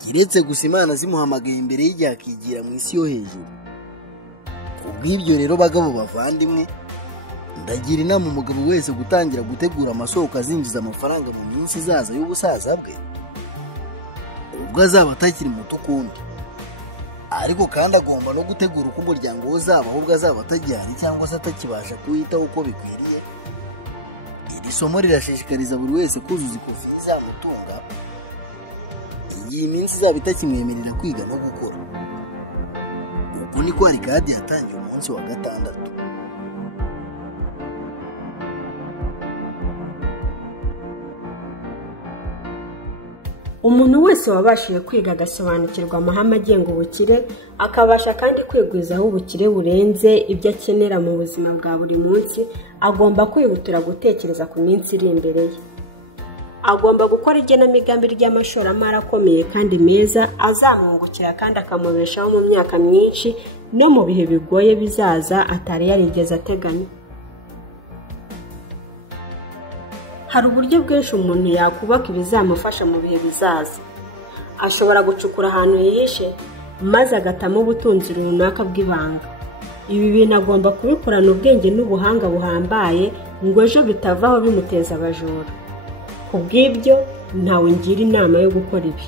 kiretse gusa Imana zimuhamagaye imbere y'igihe akigira mu isi yo hejuru. Kubw'ibyo rero bagabo bavandimwe, ndagira inama umugabo wese gutangira gutegura amasoko azinjiza amafaranga mu minsi izaza y'ubusaza bwe, ubwo azaba atakiri muto ukundi. Ariko kandi agomba no gutegura uko umuryango we uzaba ahubwo azaba atagihari cyangwa se atakibasha kuwitaho uko bikwiriye. Iri somo rirashishikariza buri wese kuzuza ikofi izamutunga igihe iminsi izaba itakimwemerera kwiga no gukora. Uku niko Arikadi yatangiye umunsi wa gatandatu. Umuntu wese wabashije kwiga agasobanukirwa amahame agenga ubukire, akabasha kandi kwigwizaho ubukire burenze ibyo akenera mu buzima bwa buri munsi, agomba kwihutira gutekereza ku minsi iri imbere ye. agomba gukora igenamigambi ry'amashoramari akomeye kandi meza azamwungukira kandi akamubeshaho mu myaka myinshi no mu bihe bigoye bizaza atari yarigeze ateganya. Hari uburyo bwinshi umuntu yakubaka ibizamufasha mu bihe bizaza. Ashobora gucukura ahantu hihishe maze agatamo ubutunzi runaka bw'ibanga. Ibi bintu agomba kubikorana ubwenge n'ubuhanga buhambaye ngo ejo bitavaho bimuteza abajura. Ku bw'ibyo ntawe ngira inama yo gukora ibi.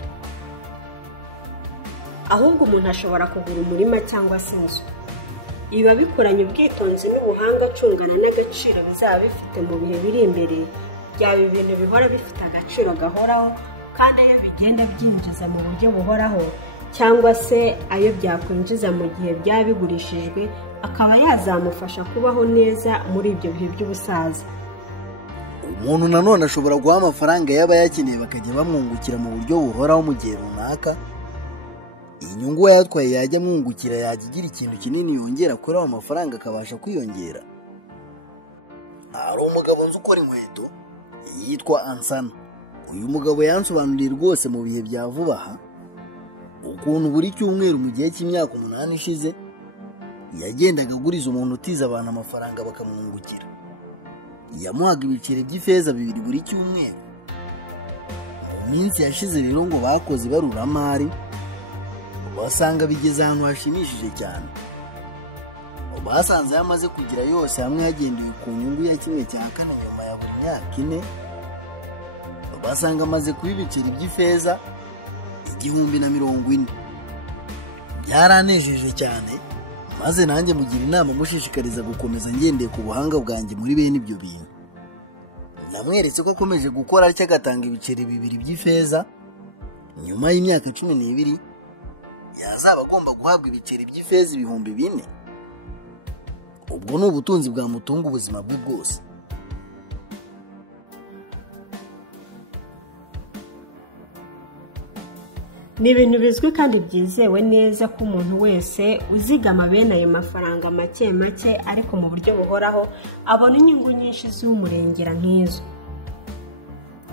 Ahubwo umuntu ashobora kugura umurima cyangwa se inzu. Ibi bikoranye ubwitonzi n'ubuhanga acungana n'agaciro bizaba bifite mu bihe biri imbere. Byaba ibintu bihora bifite agaciro gahoraho kandi ayo bigenda byinjiza mu buryo buhoraho cyangwa se ayo byakwinjiza mu gihe byaba bigurishijwe akaba yazamufasha kubaho neza muri ibyo bihe by'ubusaza. Umuntu nanone ashobora guha amafaranga yaba yakeneye bakajya bamwungukira mu buryo buhoraho mu gihe runaka. Inyungu yatwaye yajya amwungukira yajya igira ikintu kinini yongera kuri ayo mafaranga akabasha kwiyongera. Hari umugabo nzi ukora inkweto yitwa Ansana. Uyu mugabo yansobanuriye rwose mu bihe bya vuba aha ukuntu buri cyumweru mu gihe cy'imyaka 8 ishize yagendaga aguriza umuntu utiza abantu amafaranga bakamwungukira. Yamuhaga ibiceri by'ifeza 2 buri cyumweru. Mu minsi yashize rero ngo bakoze ibaruramari basanga bigeze ahantu hashimishije cyane. Basanze yamaze kugira yose hamwe yagendeye ku nyungu ya 1/4 nyuma ya buri myaka 4. Basanga amaze kuba ibiceri by'ifeza 1040. Byaranejeje cyane maze nanjye mugira inama mushishikariza gukomeza ngendeye ku buhanga bwanjye muri bene ibyo bintu. Namweretse ko akomeje gukora atya agatanga ibiceri 2 by'ifeza nyuma y'imyaka 12 yazaba agomba guhabwa ibiceri by'ifeza 4,000. Ubwo ni ubutunzi bwamutunga ubuzima bwe bwose. Ni ibintu bizwi kandi byizewe neza ko umuntu wese uzigama bene ayo mafaranga make make ariko mu buryo buhoraho abona inyungu nyinshi z'umurengera nk'izo.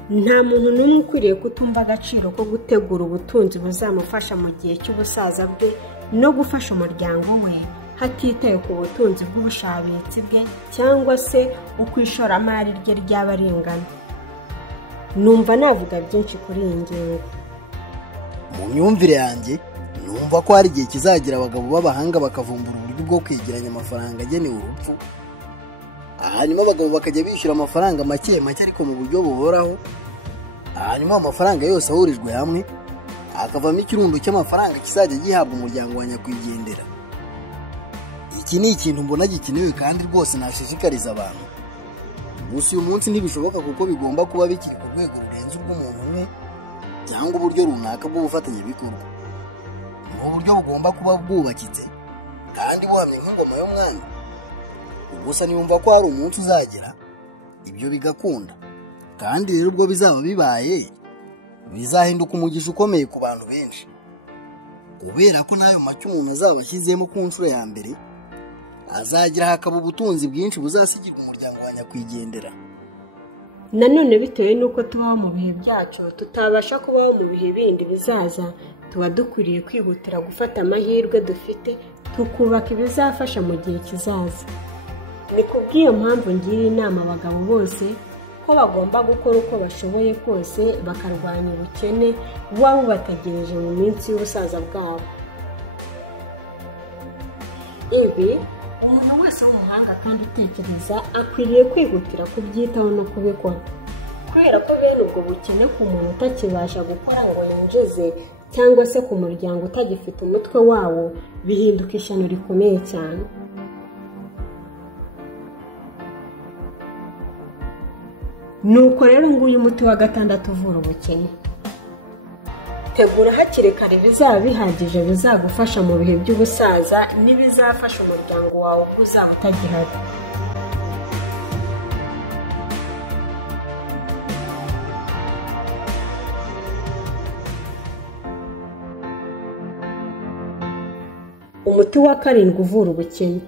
Nta muntu n'umwe ukwiriye kutumva agaciro ko gutegura ubutunzi buzamufasha mu gihe cy'ubusaza bwe no gufasha umuryango we hatitaye ku butunzi bw'ubushabitsi bwe cyangwa se uko ishoramari rye ryaba ringana. Numva navuga byinshi kuri iyi ngingo. Mu myumvire yanjye numva ko hari igihe kizagira abagabo b'abahanga bakavumbura uburyo bwo kwegeranya amafaranga agenewe urupfu. Hanyuma abagabo bakajya bishyura amafaranga make make ariko mu buryo buhoraho. Hanyuma amafaranga yose ahurijwe hamwe akavamo ikirundo cy'amafaranga kizajya gihabwa umuryango wa nyakwigendera. Iki ni ikintu mbona gikenewe kandi rwose nashishikariza abantu. Gusa uyu munsi ntibishoboka kuko bigomba kuba bikiri ku rwego rurenze ubw'umuntu umwe cyangwa uburyo runaka bw'ubufatanyabikorwa. Ni uburyo bugomba kuba bwubakitse kandi buhamye nk'ingoma y'umwanya. Gusa niyumva ko hari umunsi uzagera ibyo bigakunda, kandi rero ubwo bizaba bibaye bizahinduka umugisha ukomeye ku bantu benshi, kubera ko nayo make umuntu azaba ashyizemo ku nshuro ya mbere azagira hakaba ubutunzi bwinshi buzasigirwa umuryango wa nyakwigendera. Nanone bitewe n'uko tubaho mu bihe byacu tutabasha kubaho mu bihe bindi bizaza, tuba dukwiriye kwihutira gufata amahirwe dufite tukubaka ibizafasha mu gihe kizaza. Ni kubw'iyo mpamvu ngira inama abagabo bose ko bagomba gukora uko bashoboye kose bakarwanya ubukene buba bubategereje mu minsi y'ubusaza bwabo. Ibi umuntu wese w'umuhanga kandi utekereza akwiriye kwihutira kubyitaho no kubikora, kubera ko bene ubwo bukene ku muntu utakibasha gukora ngo yinjize cyangwa se ku muryango utagifite umutwe wawo bihinduka ishyano rikomeye cyane. Nuko rero nguyu umuti wa 6 uvura ubukene. Tegura hakiri kare bizaba bihagije bizagufasha mu bihe by'ubusaza n'ibizafasha umuryango wawe ubwo uzaba utagihari. Umuti wa 7 uvura ubukene.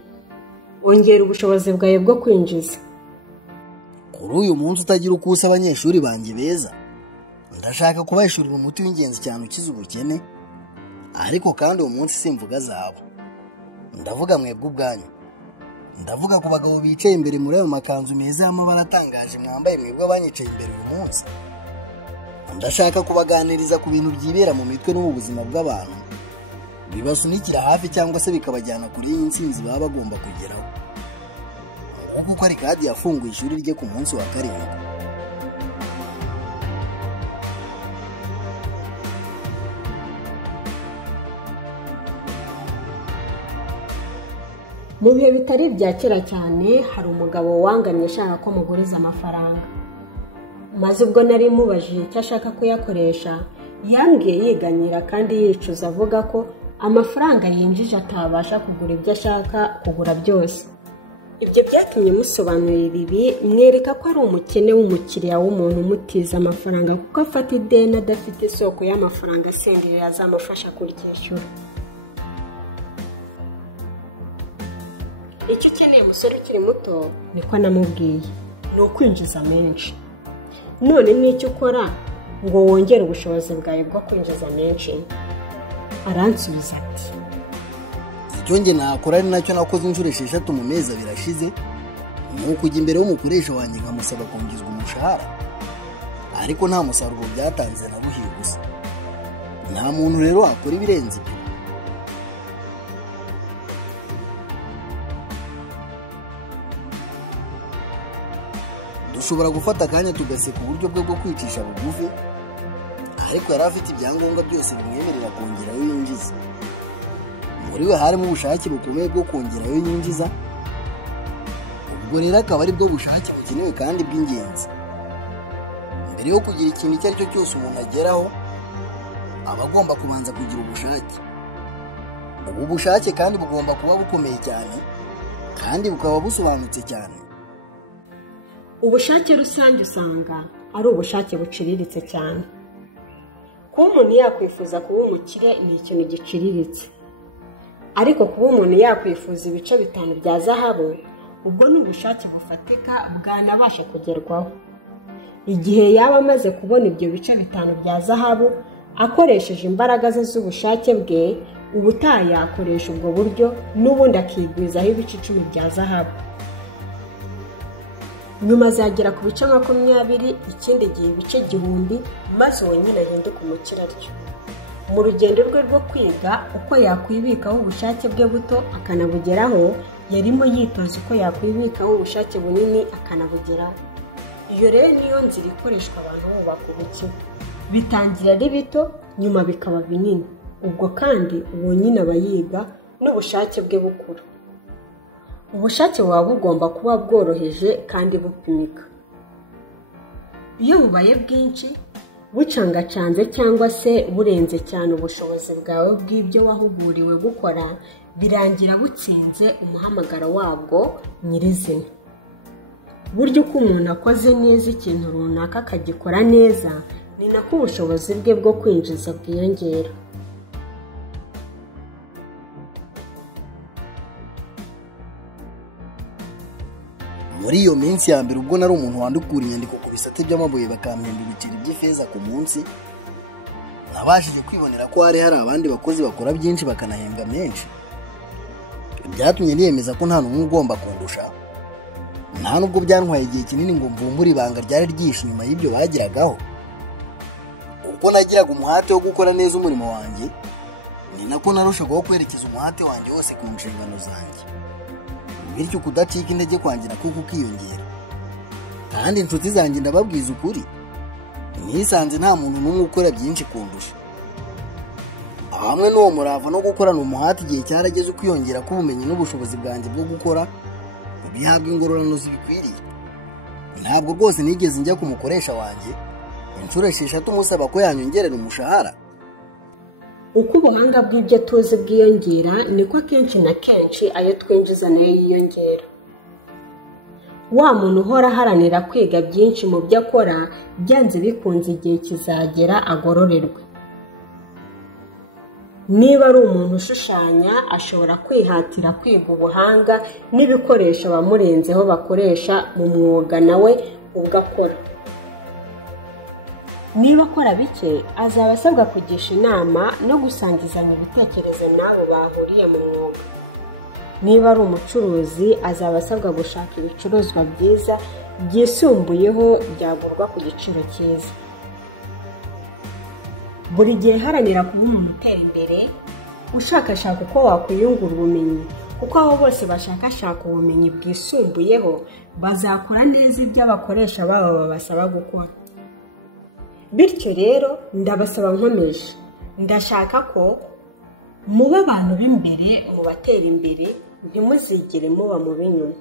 Wongera ubushobozi bwawe bwo kwinjiza. Kuri uyu munsi utagira uko usa abanyeshuri banjye beza, ndashaka kubahishurira umuti w'ingenzi cyane ukiza ubukene, ariko kandi uwo munsi simvuga zabo, ndavuga mwebwe ubwanyu. Ndavuga ku bagabo bicaye imbere muri ayo makanzu meza y'amabara atangaje mwambaye mwebwe abanyicaye imbere uyu munsi. Ndashaka kubaganiriza ku bintu byibera mu mitwe no mu buzima bw'abantu, bibasunikira hafi cyangwa se bikabajyana kure y'intsinzi baba bagomba kugeraho. Kuko ari kadi yafunguye ishuri rye ku munsi wa 7. Mu bihe bitari ibya kera cyane hari umugabo wangannye ashaka ko muguriza amafaranga, maze ubwo nari mubajije icyo ashaka kuyakoresha yambwiye yiganyira kandi yicuza avuga ko amafaranga yinjije atabasha kugura ibyo ashaka kugura byose. Ibyo byatumye musobanurira ibi, mwereka ko ari umukene w'umukiriya w'umuntu umutiza amafaranga kuko afata ideni adafite isoko y'amafaranga asenderera azamufasha kuryishyura. Icyo ukeneye musore ukiri muto niko namubwiye, ni ukwinjiza menshi. None n'icyo ukora ngo wongere ubushobozi bwawe bwo kwinjiza menshi? Aransubiza ati, icyo nge nakora ari nacyo nakoze inshuro 6 mu mezi 2 ashize, ni ukujya imbere y'umukoresha wanjye nkamusaba kongezwa umushahara, ariko nta musaruro byatanze na buhiye gusa. Nta muntu rero akora ibirenze ibyo. Dushobora gufata akanya tugaseka uburyo bwe bwo kwicisha bugufi, ariko yari afite ibyangombwa byose bimwemerera kongerayo yinjiza. Muri we harimo ubushake bukomeye bwo kongerayo yinjiza, ubwo rero akaba ari bwo bushake bukenewe kandi bw'ingenzi. Mbere yo kugira ikintu icyo ari cyo cyose umuntu ageraho, aba agomba kubanza kugira ubushake. Ubu bushake kandi bugomba kuba bukomeye cyane kandi bukaba busobanutse cyane. Ubushake rusange usanga ari ubushake buciriritse cyane. Kuba umuntu yakwifuza kuba umukire ni ikintu giciriritse, ariko kuba umuntu yakwifuza ibice 5 bya zahabu, ubwo ni ubushake bufatika bwanabasha kugerwaho. Igihe yaba amaze kubona ibyo bice 5 bya zahabu akoresheje imbaraga ze z'ubushake bwe, ubutaha yakoresha ubwo buryo n'ubundi akigwizaho ibice 10 bya zahabu. Nyuma azagera ku bice 20, ikindi gihe ibice 1000, maze uwo nyine ahinduka umukire atyo. Mu rugendo rwe rwo kwiga uko yakwibikaho ubushake bwe buto akanabugeraho, yarimo yitoza uko yakwibikaho ubushake bunini akanabugeraho. Iyo rero niyo nzira ikoreshwa abantu bubaka ubukire. Bitangira ari bito, nyuma bikaba binini. Ubwo kandi uwo nyine aba yiga n'ubushake bwe bukura. Ubushake buba bugomba kuba bworoheje kandi bupimika. Iyo bubaye bwinshi, bucangacanze cyangwa se burenze cyane ubushobozi bwawe bw'ibyo wahuguriwe gukora, birangira butsinze umuhamagaro wabwo nyirizina. Buryo uko umuntu akoze neza ikintu runaka akagikora neza, ni nako ubushobozi bwe bwo kwinjiza bwiyongera. Muri iyo minsi ya mbere ubwo nari umuntu wandukura inyandiko ku bisate by'amabuye bakampemba ibiceri by'ifeza ku munsi, nabashije kwibonera ko hari abandi bakozi bakora byinshi bakanahembwa menshi. Byatumye niyemeza ko nta n'umwe ugomba kundusha. Nta nubwo byantwaye igihe kinini ngo mvumbure ibanga ryari ryishe inyuma y'ibyo bagiragaho. Ubwo nagiraga umuhate wo gukora neza umurimo wanjye, ni nako narushagaho kwerekeza umuhate wanjye wose ku nshingano zanjye. Bityo kudacika intege kwanjye nako kukiyongera. Kandi inshuti zanjye ndababwiza ukuri, nisanze nta muntu n'umwe ukora byinshi kundusha. Hamwe n'uwo murava no gukorana umuhate, igihe cyarageze kwiyongera k'ubumenyi n'ubushobozi bwanjye bwo gukora bihabwa ingororano zibikwiriye. Ntabwo rwose nigeze njya kumukoresha wanjye inshuro 6 musaba ko yanyongerera umushahara. Uko ubuhanga bw'ibyo tuzi bwiyongera, niko akenshi na kenshi ayo twinjiza nayo yiyongera. Wa muntu uhora aharanira kwiga byinshi mu byo akora, byanze bikunze igihe kizagera agororerwe. Niba ari umuntu ushushanya, ashobora kwihatira kwiga ubuhanga n'ibikoresho abamurenzeho bakoresha mu mwuga nawe ubwo akora. niba akora bike azaba asabwa kugisha inama no gusangizanya ibitekerezo n'abo bahuriye mu mwuga. Niba ari umucuruzi azaba asabwa gushaka ibicuruzwa byiza byisumbuyeho byagurwa ku giciro cyiza. Buri gihe haranira kuba umuntu utera imbere, ushakashaka uko wakwiyungura ubumenyi, kuko abo bose bashakashaka ubumenyi bwisumbuyeho bazakora neza ibyo abakoresha babo babasaba gukora. Bityo rero ndabasaba nkomeje, ndashaka ko muba abantu b'imbere mu batera imbere, ntimuzigere muba mu b'inyuma.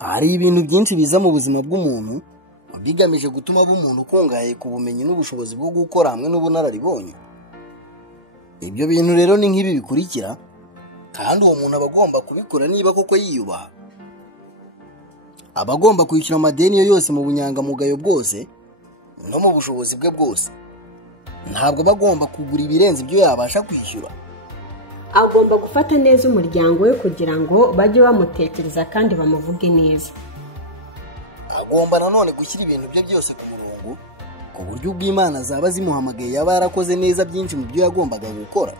Hari ibintu byinshi biza mu buzima bw'umuntu bigamije gutuma aba umuntu ukungahaye ku bumenyi n'ubushobozi bwo gukora hamwe n'ubunararibonye. Ibyo bintu rero ni nk'ibi bikurikira, kandi uwo muntu aba agomba kubikora niba koko yiyubaha. Aba agomba kwishyura amadeni ye yose mu bunyangamugayo bwose no mu bushobozi bwe bwose. Ntabwo aba agomba kugura ibirenze ibyo yabasha kwishyura. Agomba gufata neza umuryango we kugira ngo bajye bamutekereza kandi bamuvuge neza. Agomba nanone gushyira ibintu bye byose ku murongo, ku buryo ubw'Imana zaba zimuhamagaye yaba yarakoze neza byinshi mu byo yagombaga gukora.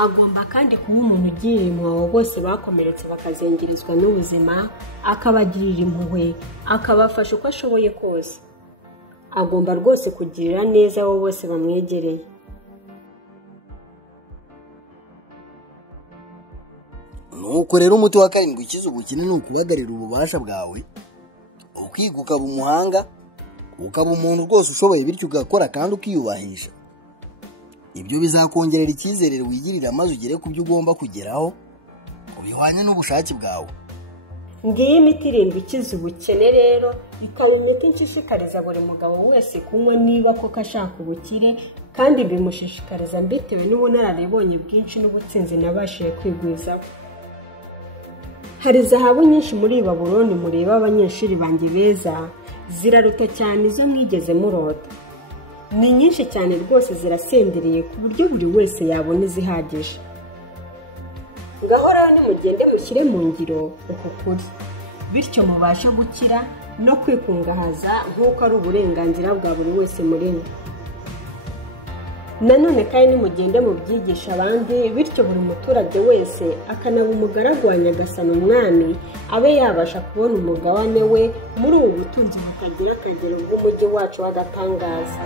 Agomba kandi kuba umuntu ugirira impuhwe abo bose bakomeretse bakazengerezwa n'ubuzima, akabagirira impuhwe, akabafasha uko ashoboye kose. Agomba rwose kugirira neza abo bose bamwegereye. Nuko rero umuti wa karindwi ukiza ubukene ni ukubagarira ububasha bwawe, ukiga ukaba umuhanga, ukaba umuntu rwose ushoboye, bityo ugakora kandi ukiyubahisha. Ibyo bizakongerera icyizere wigirira maze ugere ku byo ugomba kugeraho, ubihwanye n'ubushake bwawe. Ngiyi imiti irindwi ikiza ubukene rero, ikaba imiti nshishikariza buri mugabo wese kunywa niba koko ashaka ubukire, kandi bimushishikariza mbitewe n'ubunararibonye bwinshi n'ubutsinzi nabashije kwigwizaho. Hari zahabu nyinshi muri Babuloni mureba abanyeshuri banjye beza, ziraruta cyane izo mwigeze murota. Ni nyinshi cyane rwose, zirasendereye ku buryo buri wese yabona izihagije. Ngaho rero nimugende mushyire mu ngiro uku kuri, bityo mubashe gukira no kwikungahaza nk'uko ari uburenganzira bwa buri wese muri mwe. Nanone kandi nimugende mubyigisha abandi, bityo buri muturage wese akanaba umugaragu wa Nyagasani Umwami, abe yabasha kubona umugabane we muri ubu butunzi butagira akagero bw'umujyi wacu w'agatangaza.